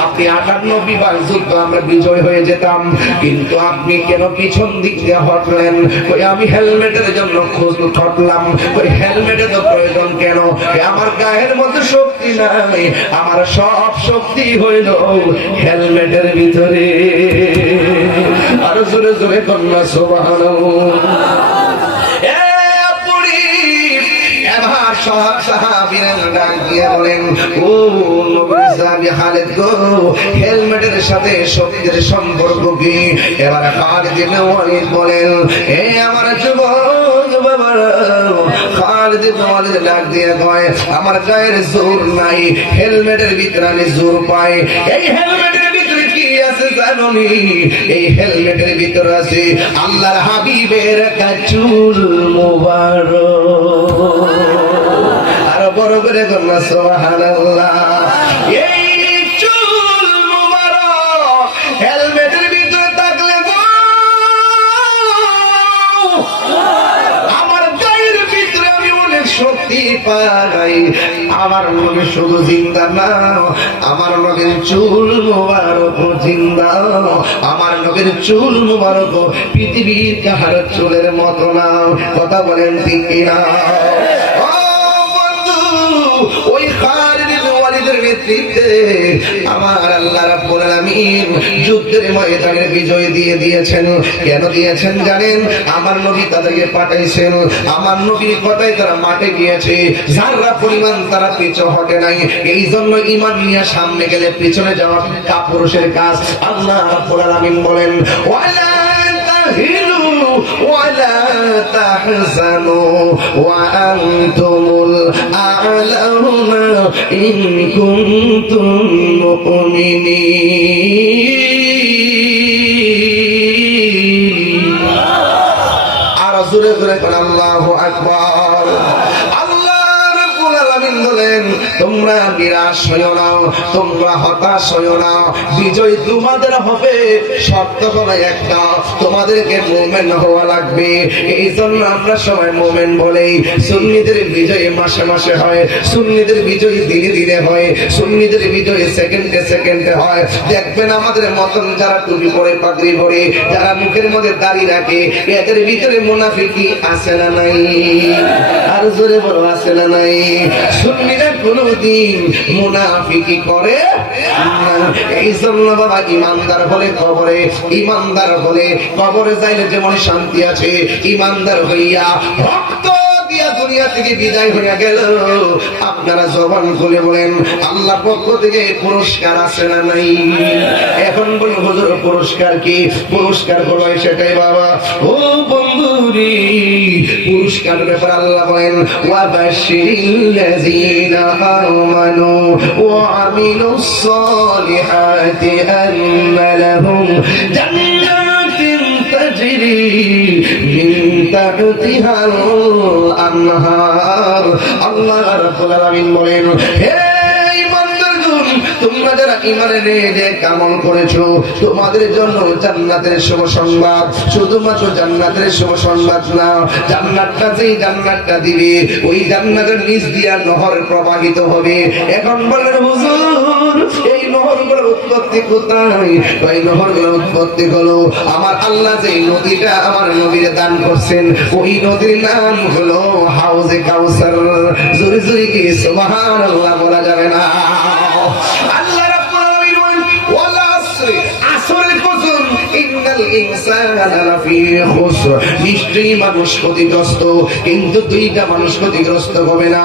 আপনি 58 বিবার যুদ্ধ আমরা বিজয় হয়ে যেতাম, কিন্তু আপনি কেন পিছন দিক দিয়ে হটলেন? ওই আমি হেলমেটের জন্য খোঁজ হটলাম। ওই হেলমেটের তো প্রয়োজন কেন? আমার গায়ের মধ্যে শক্তি নাই, আমার সব শক্তি হইল হেলমেটের ভিতরে। আরো জোরে জোরে কন্যা সুবহানাল্লাহ। এবার সব সাহাবীরা ডাক দিয়ে বলেন, ও নবীর সাহাবী খালিদ গো, হেলমেটের সাথে শক্তির সম্পর্ক কি? এবার খালিদ ইবনে ওয়ালিদ বলেন, এ আমার যুবক বাবারা, খালিদ ইবনে ওয়ালিদ ডাক দিয়ে কয়, আমার গায়ের জোর নাই, হেলমেটের ভিতরে আমি জোর পাই। এই হেলমেটের ভিতরে কি আছে জানোনি? এই হেলমেটের ভিতরে আছে আল্লাহর হাবিবের চুল মুবারক। আর বড় করে কন্যা সুবহানাল্লাহ। এই চুল মুবারক হেলমেটের ভিতরে থাকলে আমার গায়ের ভিতরে আমি অনেক শক্তি পাই। আমার নবী শুধু জিন্দা না, আমার নবীর চুল মুবারক জিন্দা। আমার নবীর চুল মুবারক পৃথিবীর কাহার চুলের মতো না। কথা বলেন ঠিক কিনা? ওই খালিদ ইবনে ওয়ালিদের নেতৃত্বে আমার আল্লাহ রাব্বুল আলামিন যুদ্ধের ময়দানে বিজয় দিয়ে দিয়েছেন। কেন দিয়েছেন জানেন? আমার নবী তাদেরকে পাঠাইছেন, আমার নবীর কথায় তারা মাঠে গিয়েছে, যারা পরিমাণ তারা পিছু হটে নাই। এই জন্য ঈমান নিয়ে সামনে গেলে পিছনে যাওয়া কাপুরুষের কাজ। আল্লাহ রাব্বুল আলামিন বলেন, ওয়ালা তাহিনু ওয়ালা তাহজানু ওয়া আনতুমুল আ'লাউনা ইন কুনতুম মুমিনিন। আর জোরে জোরে বলেন আল্লাহু আকবার। বলেন, তোমরা নিরাশ হইও না, তোমরা হতাশ হইও না, বিজয় তোমাদের হবে। শর্ত হলো একটা, তোমাদেরকে মুমিন হওয়া লাগবে। এই জন্য আমরা সবাই মুমিন বলেই। সুন্নিদের বিজয় মাসে মাসে হয়, সুন্নিদের বিজয় দিনে দিনে হয়, সুন্নিদের বিজয় সেকেন্ডে সেকেন্ডে হয়। দেখবেন আমাদের মতন যারা টুপি পরে, পাগড়ি পরে, যারা মুখের মধ্যে দাড়ি রাখে, এদের ভিতরে মুনাফিকি আছে না নাই? আর জোরে বলো আছে না নাই? সুন্নিরা কোনদিন মুনাফিকি করে না। এই জন্য বাবা ইমানদার হলে কবরে, ইমানদার হলে কবরে যাইলে যেমন শান্তি আছে, ইমানদার হইয়া ভক্ত দিয়া দুনিয়া থেকে বিদায় হইয়া গেল, আপনারা জবান খুলে বলেন আল্লাহ পক্ষ থেকে পুরস্কার আছে না নাই? এখন বলুন হুজুর পুরস্কার কি? পুরস্কার হলো সেটাই বাবা। ও বন্ধু পুরস্কার ব্যাপারে আল্লাহ বলেন ওয়াবাশশিরিল্লাযীনা আমানু ওয়া আমিলুস সালিহাতি আন্না লাহুম জান্নাতিন তাজরি মিন তাহতিহাল আনহার। আল্লাহ রাব্বুল আলামিন বলেন, হে ঈমানদারগণ, তোমরা যারা ঈমানের নেক আমল করেছো, তোমাদের জন্য জান্নাতের শুভ সংবাদ। শুধুমাত্র জান্নাতের শুভ সংবাদ না, জান্নাতটা যেই জান্নাতটা দিবে, ওই জান্নাতের নিচ দিয়া নহর প্রবাহিত হবে। এখন বলেন হুজুর, এই নহরগুলোর উৎপত্তি কোথায়? এই নহরগুলোর উৎপত্তি হলো আমার আল্লাহ যে নদীটা আমার নবীরে দান করছেন, ওই নদীর নাম হলো হাউজে কাউসার। জোরে জোরে কি সুবহানাল্লাহ বলা যাবে না? আল্লাহ রাব্বুল আলামিন বলেন ওয়াল আসরি, আসরের কসম, ইন্নাল ইনসানা লাফি খুসর, নিশ্চয়ই মানুষ ক্ষতিগ্রস্ত। কিন্তু দুইটা মানুষ ক্ষতিগ্রস্ত হবে না,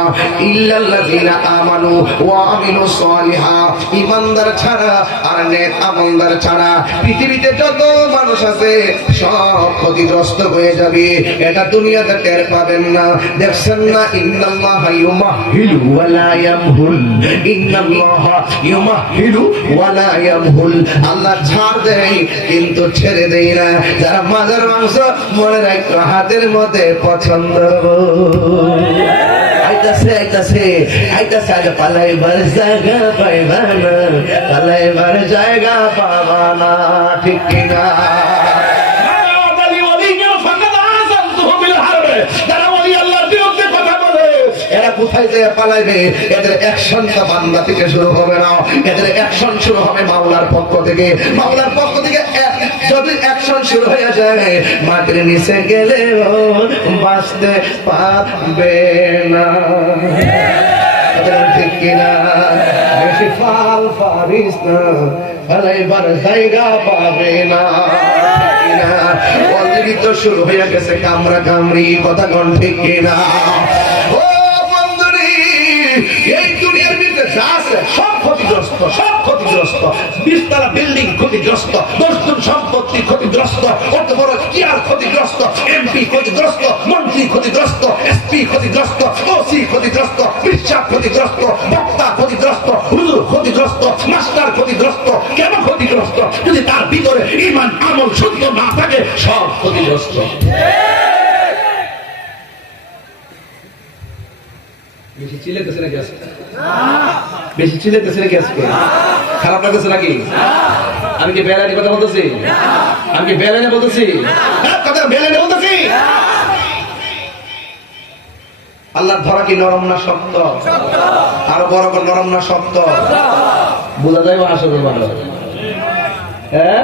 ইল্লাল্লাযীনা আমানু ওয়া আমিলুস সালিহাত, ঈমানদার ছাড়া আর নেক আমলদার ছাড়া পৃথিবীতে যত মানুষ আছে সব ক্ষতিগ্রস্ত হয়ে যাবে। এটা দুনিয়াতে টের পাবেন না। দেখছেন না, ইন্নাল্লাহা ইউমাহিলু ওয়া লা ইয়ামহুল, ইন্নাল্লাহা ইউমাহিলু ওয়া লা ইয়ামহুল। আল্লাহ ছাড় দেয় কিন্তু ছেড়ে দেয় না। যারা মাজার মাংস মনে রাখো হাতের মধ্যে পছন্দ, আইতাছে আইতাছে আইতাছে, আজ পালাইবার জায়গা পাইবা না, পালাইবার জায়গা পাবা না, ঠিক কিনা? এরা কোথায় যায় পালাইবে? এদের অ্যাকশনটা বান্দা থেকে শুরু হবে না, এদের অ্যাকশন শুরু হবে মাওলার পক্ষ থেকে। মাওলার পক্ষ থেকে যদি অ্যাকশন শুরু হয়ে যায়, মাটির নিচে গেলেও বাঁচতে পারবে না, ঠিক কিনা? বেশি ফাল পারিস না, পালাইবার জায়গা পাবে না, ঠিক কিনা? অলরেডি তো শুরু হয়ে গেছে কামড়া কামড়ি, কথা কোন ঠিক কিনা? এই দুনিয়ার ভিতরে যা আছে সব ক্ষতিগ্রস্ত, সব ক্ষতিগ্রস্ত। 20 তলা বিল্ডিং ক্ষতিগ্রস্ত, 10 জন সম্পত্তি ক্ষতিগ্রস্ত, অত বড় চেয়ার ক্ষতিগ্রস্ত, এমপি ক্ষতিগ্রস্ত, মন্ত্রী ক্ষতিগ্রস্ত, এসপি ক্ষতিগ্রস্ত, ওসি ক্ষতিগ্রস্ত, বিশ্বাস ক্ষতিগ্রস্ত, বক্তা ক্ষতিগ্রস্ত, হুজুর ক্ষতিগ্রস্ত, মাস্টার ক্ষতিগ্রস্ত। কেন ক্ষতিগ্রস্ত? যদি তার ভিতরে ঈমান আমল শুদ্ধ না থাকে, সব ক্ষতিগ্রস্ত। বেশি চিল্লাতেছে নাকি আজকে? বেশি চিল্লাতেছে নাকি আজকে? খারাপ লাগতেছে নাকি? আমি কি বেলানি কথা বলতেছি? আমি কি বেলানি বলতেছি? কথা বেলানি বলতেছি? আল্লাহর ধরা কি নরম না শক্ত? আরো বড় করে নরম না শক্ত? বোঝা যায় আসলে ভালো। হ্যাঁ,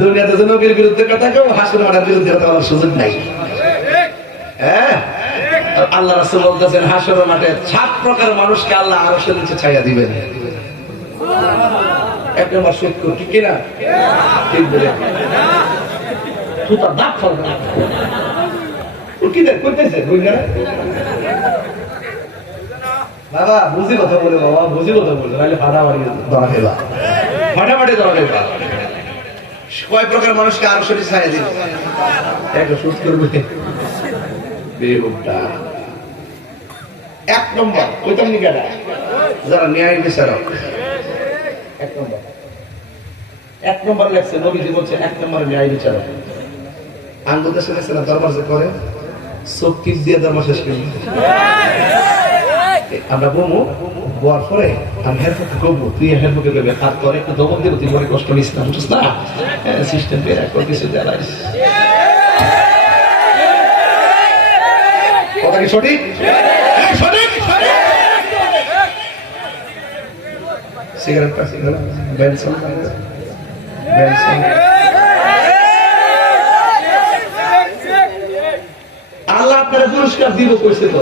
দুনিয়াতে যে নবীর বিরুদ্ধে কথা কেউ হাসুর মাঠার বিরুদ্ধে কথা বলার সুযোগ নাই। হ্যাঁ, আল্লাহ রাসূল বলতেছেন হাসর মাঠে 7 প্রকার মানুষকে আল্লাহ আরশের নিচে ছায়া দিবেন। এক নম্বর সত্য, ঠিক কিনা? ঠিক বলে তুই দাঁত ফল না, কি দেখ করতেছে বাবা, বুঝি কথা বলে, বাবা বুঝি কথা বলে, নাহলে ফাটাফাটি ধরা খেলা, ফাটাফাটি ধরা খেলা। কয় প্রকার মানুষকে আরশের নিচে ছায়া দিবেন? একটা সুস্থ করবে বেহুদা। 1 নম্বর ওইটার নিকাটা যারা ন্যায় বিচারক। 1 নম্বর লেখছে নবীজি বলছে 1 নম্বর ন্যায় বিচারক। আঙ্গুলটা শুনেছে না দরবার যে করে চোখ টিপ দিয়ে দরবার শেষ করি। আমরা বমু বর পরে আমি হের পক্ষে করবো, তুই হের পক্ষে করবে, হাত করে একটু দমক দেবো, তুই মনে কষ্ট নিস না, বুঝছিস না? সিস্টেম বের করে কিছু দেওয়াইস। কথা কি সঠিক? সঠিক। সিগারেটটা বেনসন আল্লাহ আপনারা পুরস্কার দিব কইছে তো,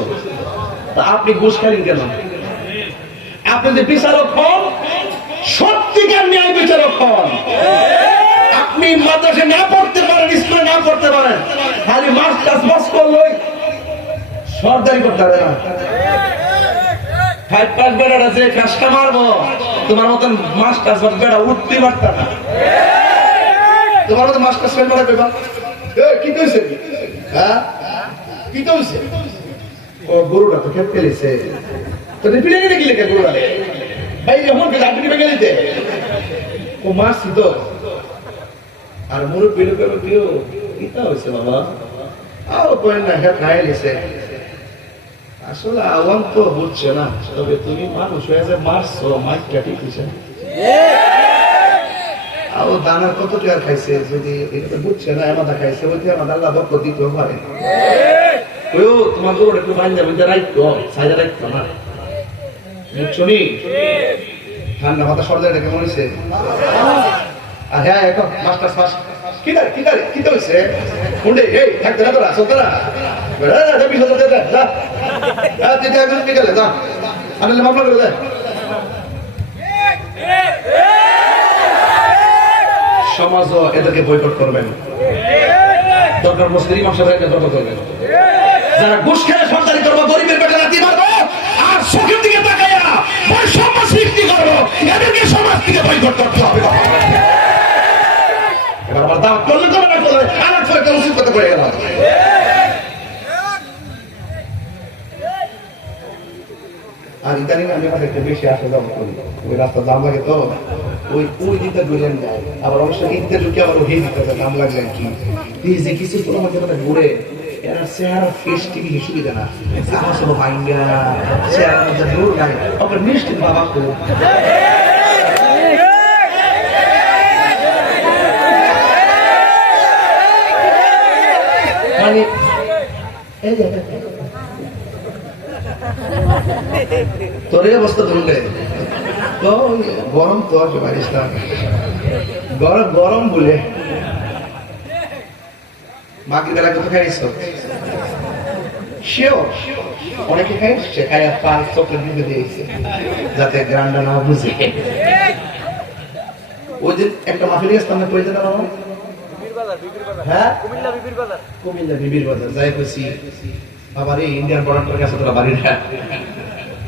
আপনি ঘুষ খাইলেন কেন? আপনি যে বিচারক হন, সত্যিকার ন্যায় বিচারক হন। আপনি মাদ্রাসা না পড়তে পারেন, স্কুলে না পড়তে পারেন, খালি মাস্টার্স পাস করলে সরদারি করতে হবে না। 5 পাস বেড়া যে কাজটা মারবো, তোমার মতন মাস্টার্স বেড়া উঠতে পারত না। তোমার মতো মাস্টার্স ফেল মারা পেবা কি কইছে? হ্যাঁ কি তো হইছে ও গরুটা তো খেতে গেছে তো পিড়ে গেলে কি লেখা গরুটা ভাই যখন আপনি ভেঙে দিতে ও মারছি তো আর মুরুব বিলু পেলো কেউ কিতা হয়েছে বাবা আও কই না হ্যাঁ খাই গেছে আসলে আওয়াম তো বুঝছে না তবে তুমি মানুষ হয়ে যে মারছো মাইকটা ঠিক হয়েছে আও দানার কত টাকা খাইছে যদি এটা বুঝছে না এমাদা খাইছে ওইতে আমাদের আল্লাহ বকত দিতে পারে ওই তোমার গরুটা একটু বাইন্দা বাইন্দা রাখতো সাইডে রাখতো না বুঝছনি ঠান্ডা মাথা সর্দারটা কেমন হয়েছে আর হ্যাঁ এখন মাস্টার পাস কিতা হয়েছে মুন্ডে এই থাকতে না তোরা সন্তারা সমাজ এদেরকে বয়কট করবেন দরকার মুসলিম মাসাকে দরকার করবেন যারা ঘুষ খেলে সরকারি করবো গরিবের পেটে রাতি মারবো আর চোখের দিকে তাকাইয়া বৈষম্য সৃষ্টি করবো এদেরকে সমাজ থেকে বয়কট করতে হবে আমার দাম করলে তো না করলে আমার ফলে উচিত করতে পড়ে গেল আর ইদানিং আমি আমার একটু বেশি আসা যাবো করি ওই রাস্তা দাম লাগে তো ওই দিকটা ঘুরেন যায় আবার অবশ্য ইনতে ঢুকে আবার ওই দিকটা দাম লাগলে কি এই যে কিছু কোনো মধ্যে কথা ঘুরে এরা চেহারা ফেস টিভি সুবিধা না আমার সব ভাঙ্গা চেহারা মধ্যে দূর নাই ওকে নিশ্চিত বাবা তো মানে তোর অবস্থা ধরলে তো গরম তো পারিস না গরম গরম বলে মাকে বেলা কত খাইছ সেও অনেকে খাই সে খাইয়া পাল চোখের দিকে দিয়েছে যাতে গ্রান্ডা না বুঝে ওই দিন একটা মাফিল গেছিলাম না কই যেতে বাবা হ্যাঁ কুমিল্লা বিবির বাজার যাই কইছি বাবার এই ইন্ডিয়ান বর্ডারের কাছে তোরা বাড়িটা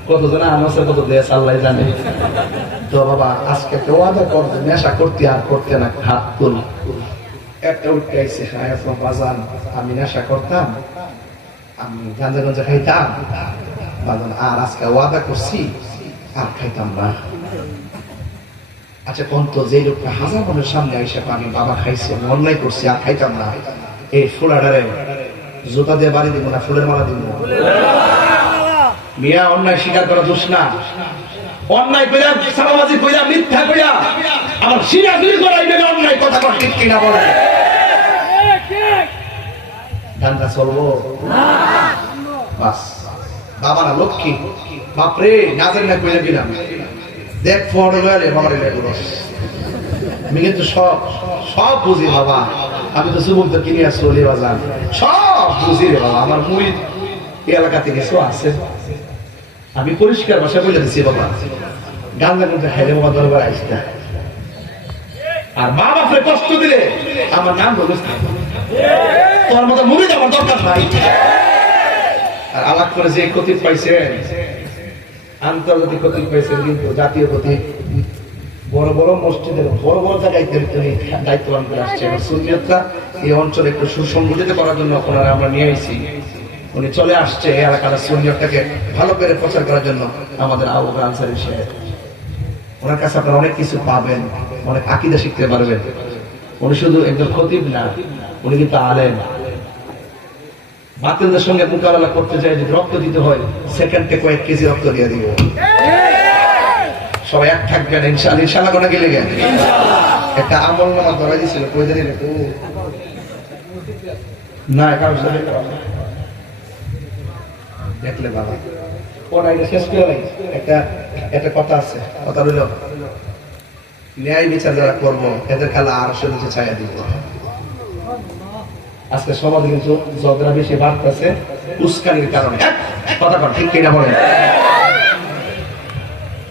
কতজন আমার সাথে কত দেশ আল্লাহ জানে তো বাবা আজকে তো ওয়াদা করতে নেশা করতে আর করতে না হাত তুল একটা উঠে আইসে বাজান আমি নেশা করতাম আমি গাঁজা গাঁজা খাইতাম বাজান আর আজকে ওয়াদা করছি আর খাইতাম না আচ্ছা কোন তো যে লোকটা হাজার মানুষের সামনে আইসা আমি বাবা খাইছি আমি অন্যায় করছি আর খাইতাম না এই ফুলাডারে জুতা দিয়ে বাড়ি দিব না ফুলের মালা দিব মিয়া অন্যায় স্বীকার করা দোষ না অন্যায় কইরা সাবাবাজি কইরা মিথ্যা কইরা আমার সিরাজুরি করাইবে অন্যায় কথা কর ঠিক কিনা বলে গানটা চলবো না বাস বাবা না লক্ষ্মী বাপরে না জানি না কইরা দিলাম দেখ ফটো গেলে বাবার এগুলো আমি কিন্তু সব বুঝি বাবা আমি তো যুবক তো কিনে আসলে বাজান সব বুঝি রে বাবা আমার মুই এলাকাতে কিছু আছে আমি পরিষ্কার ভাষা বলে দিচ্ছি বাবা গাঁজা মধ্যে খাইলে বাবা দরবার আসতে আর মা বাপরে কষ্ট দিলে আমার নাম বলিস তোর মতো মুড়ি আমার দরকার নাই আর আলাপ করে যে ক্ষতি পাইছেন আন্তর্জাতিক ক্ষতি পাইছেন কিন্তু জাতীয় ক্ষতি বড় বড় মসজিদের বড় বড় জায়গায় দায়িত্ববান করে আসছে সুন্নিয়তটা এই অঞ্চলে একটু সুসংগঠিত করার জন্য ওনারা আমরা নিয়ে আইছি উনি চলে আসছে এই এলাকার সুন্নিয়তটাকে ভালো করে প্রচার করার জন্য আমাদের আবু বকর আনসারী সাহেব ওনার কাছে আপনারা অনেক কিছু পাবেন অনেক আকীদা শিখতে পারবেন উনি শুধু একজন খতিব না উনি কিন্তু আলেম বাতিলদের সঙ্গে মোকাবেলা করতে চাই যদি রক্ত দিতে হয় সেকেন্ডে কয়েক কেজি রক্ত দিয়ে দিব সবাই এক থাকবেন ইনশাআল্লাহ ইনশাআল্লাহ কোনা গেলে গেল একটা আমল নামা ধরা দিয়েছিল কই জানি না কারণ দেখলে বাবা পড়াইটা শেষ করে একটা কথা আছে কথা হইল ন্যায় বিচার যারা করবো এদের খেলা আর নিচে ছায়া দিব আজকে সমাজে কিন্তু ঝগড়া বেশি বাড়তেছে উস্কানির কারণে কথা কর ঠিক কিনা বলেন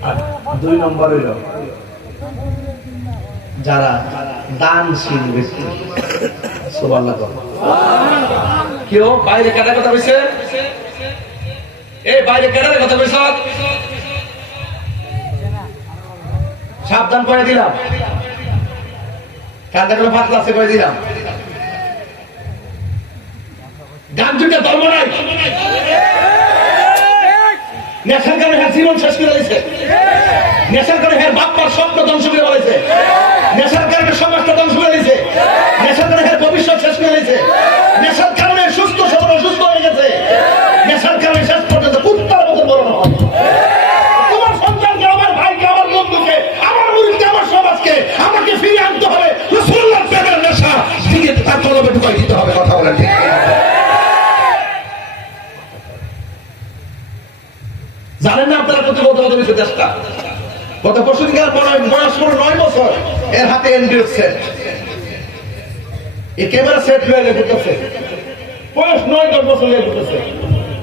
আর 2 নম্বর হইল যারা দানশীল ব্যক্তি সুবহানাল্লাহ কেউ বাইরে কাটা কথা বলছে এই বাইরে কেটারে কথা বলছ সাবধান করে দিলাম কাঁদা করে ফাটলা আছে করে দিলাম গান যুগে ধর্ম নাই। নেশার কারণে হ্যাঁ জীবন শেষ করে দিয়েছে, নেশার কারণে হ্যাঁ বাপ্পার স্বপ্ন ধ্বংস করে বলেছে, নেশার কারণে সমাজটা ধ্বংস করে দিয়েছে, নেশার কারণে হ্যাঁ ভবিষ্যৎ শেষ করে দিয়েছে, নেশার কারণে সুস্থ সবল অসুস্থ হয়ে গেছে, নেশার কারণে শেষ পর্যন্ত কুত্তার মতো বড় হয়। তোমার সন্তানকে, আমার ভাইকে, আমার বন্ধুকে, আমার মুরিদকে, আমার সমাজকে আমাকে ফিরে আনতে হবে রাসূলুল্লাহর প্রেমের নেশা থেকে তার কলবে ঢুকাই দিতে হবে। কথা বলেন ঠিক? জানেন না আপনারা কত বড় হয়েছে দেশটা? গত পরশু দিন বয়স 9 বছর, এর হাতে অ্যান্ড্রয়েড সেট, এই ক্যামেরা সেট হয়ে ঘুরতেছে, বয়স 9-10 বছর হয়ে ঘুরতেছে।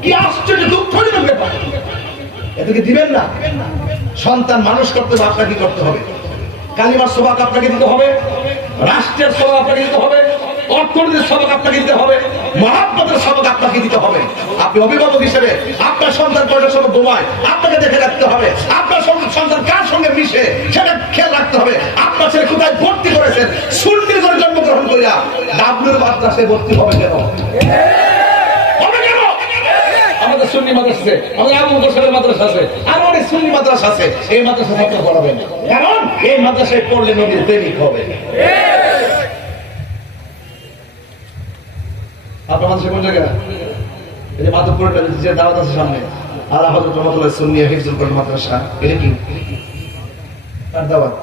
কি আশ্চর্য দুঃখজনক ব্যাপার! এটাকে দিবেন না। সন্তান মানুষ করতে হবে, আপনাকে করতে হবে। কালিমার সবাক আপনাকে দিতে হবে, রাষ্ট্রের সবাক আপনাকে দিতে হবে, অর্থনীতির সবাক আপনাকে দিতে হবে, মহাব্বতের সবাক আপনাকে দিতে হবে। আপনি অভিভাবক হিসেবে আপনার সন্তান কয়টার সময় ঘুমায় আপনাকে দেখে রাখতে হবে, আপনার সন্তান কার সঙ্গে মিশে সেটা খেয়াল রাখতে হবে। আপনার ছেলে কোথায় ভর্তি করেছেন, সুন্নির ঘরে জন্মগ্রহণ করিয়া ডাবলুর মাদ্রাসায় ভর্তি হবে কেন? আমাদের সুন্নি মাদ্রাসা আছে, আমাদের আবু বকরের মাদ্রাসা আছে, আরো অনেক সুন্নি মাদ্রাসা আছে। এই মাদ্রাসা আপনি পড়াবেন, কারণ এই মাদ্রাসায় পড়লে নবীর প্রেমিক হবে। আপনার মাদ্রাসা কোন জায়গা? এই যে মাধবপুরের যে দাওয়াত আছে সামনে, আলা হযরত রহমাতুল্লাহ সুন্নিয়া হিফজুল কোরআন মাদ্রাসা, এটা কি তার দাওয়াত?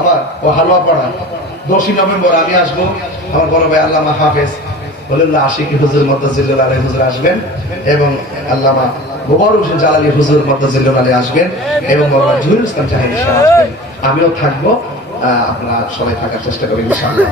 আমার ও হালুয়া পাড়া 10 নভেম্বর আমি আসবো, আমার বড় ভাই আল্লামা হাফেজ ওলিউল্লাহ আশিকি হুজুর মাদ্দাজিল্লাহ আলাইহি হুজুর আসবেন, এবং আল্লামা মুবারক হোসেন জালালী হুজুর মাদ্দাজিল্লাহ আলাইহি আসবেন, এবং বড় ভাই জহিরুল ইসলাম জাহিদ সাহেব আসবেন। আমিও থাকবো, আপনারা সবাই থাকার চেষ্টা করবেন ইনশাআল্লাহ।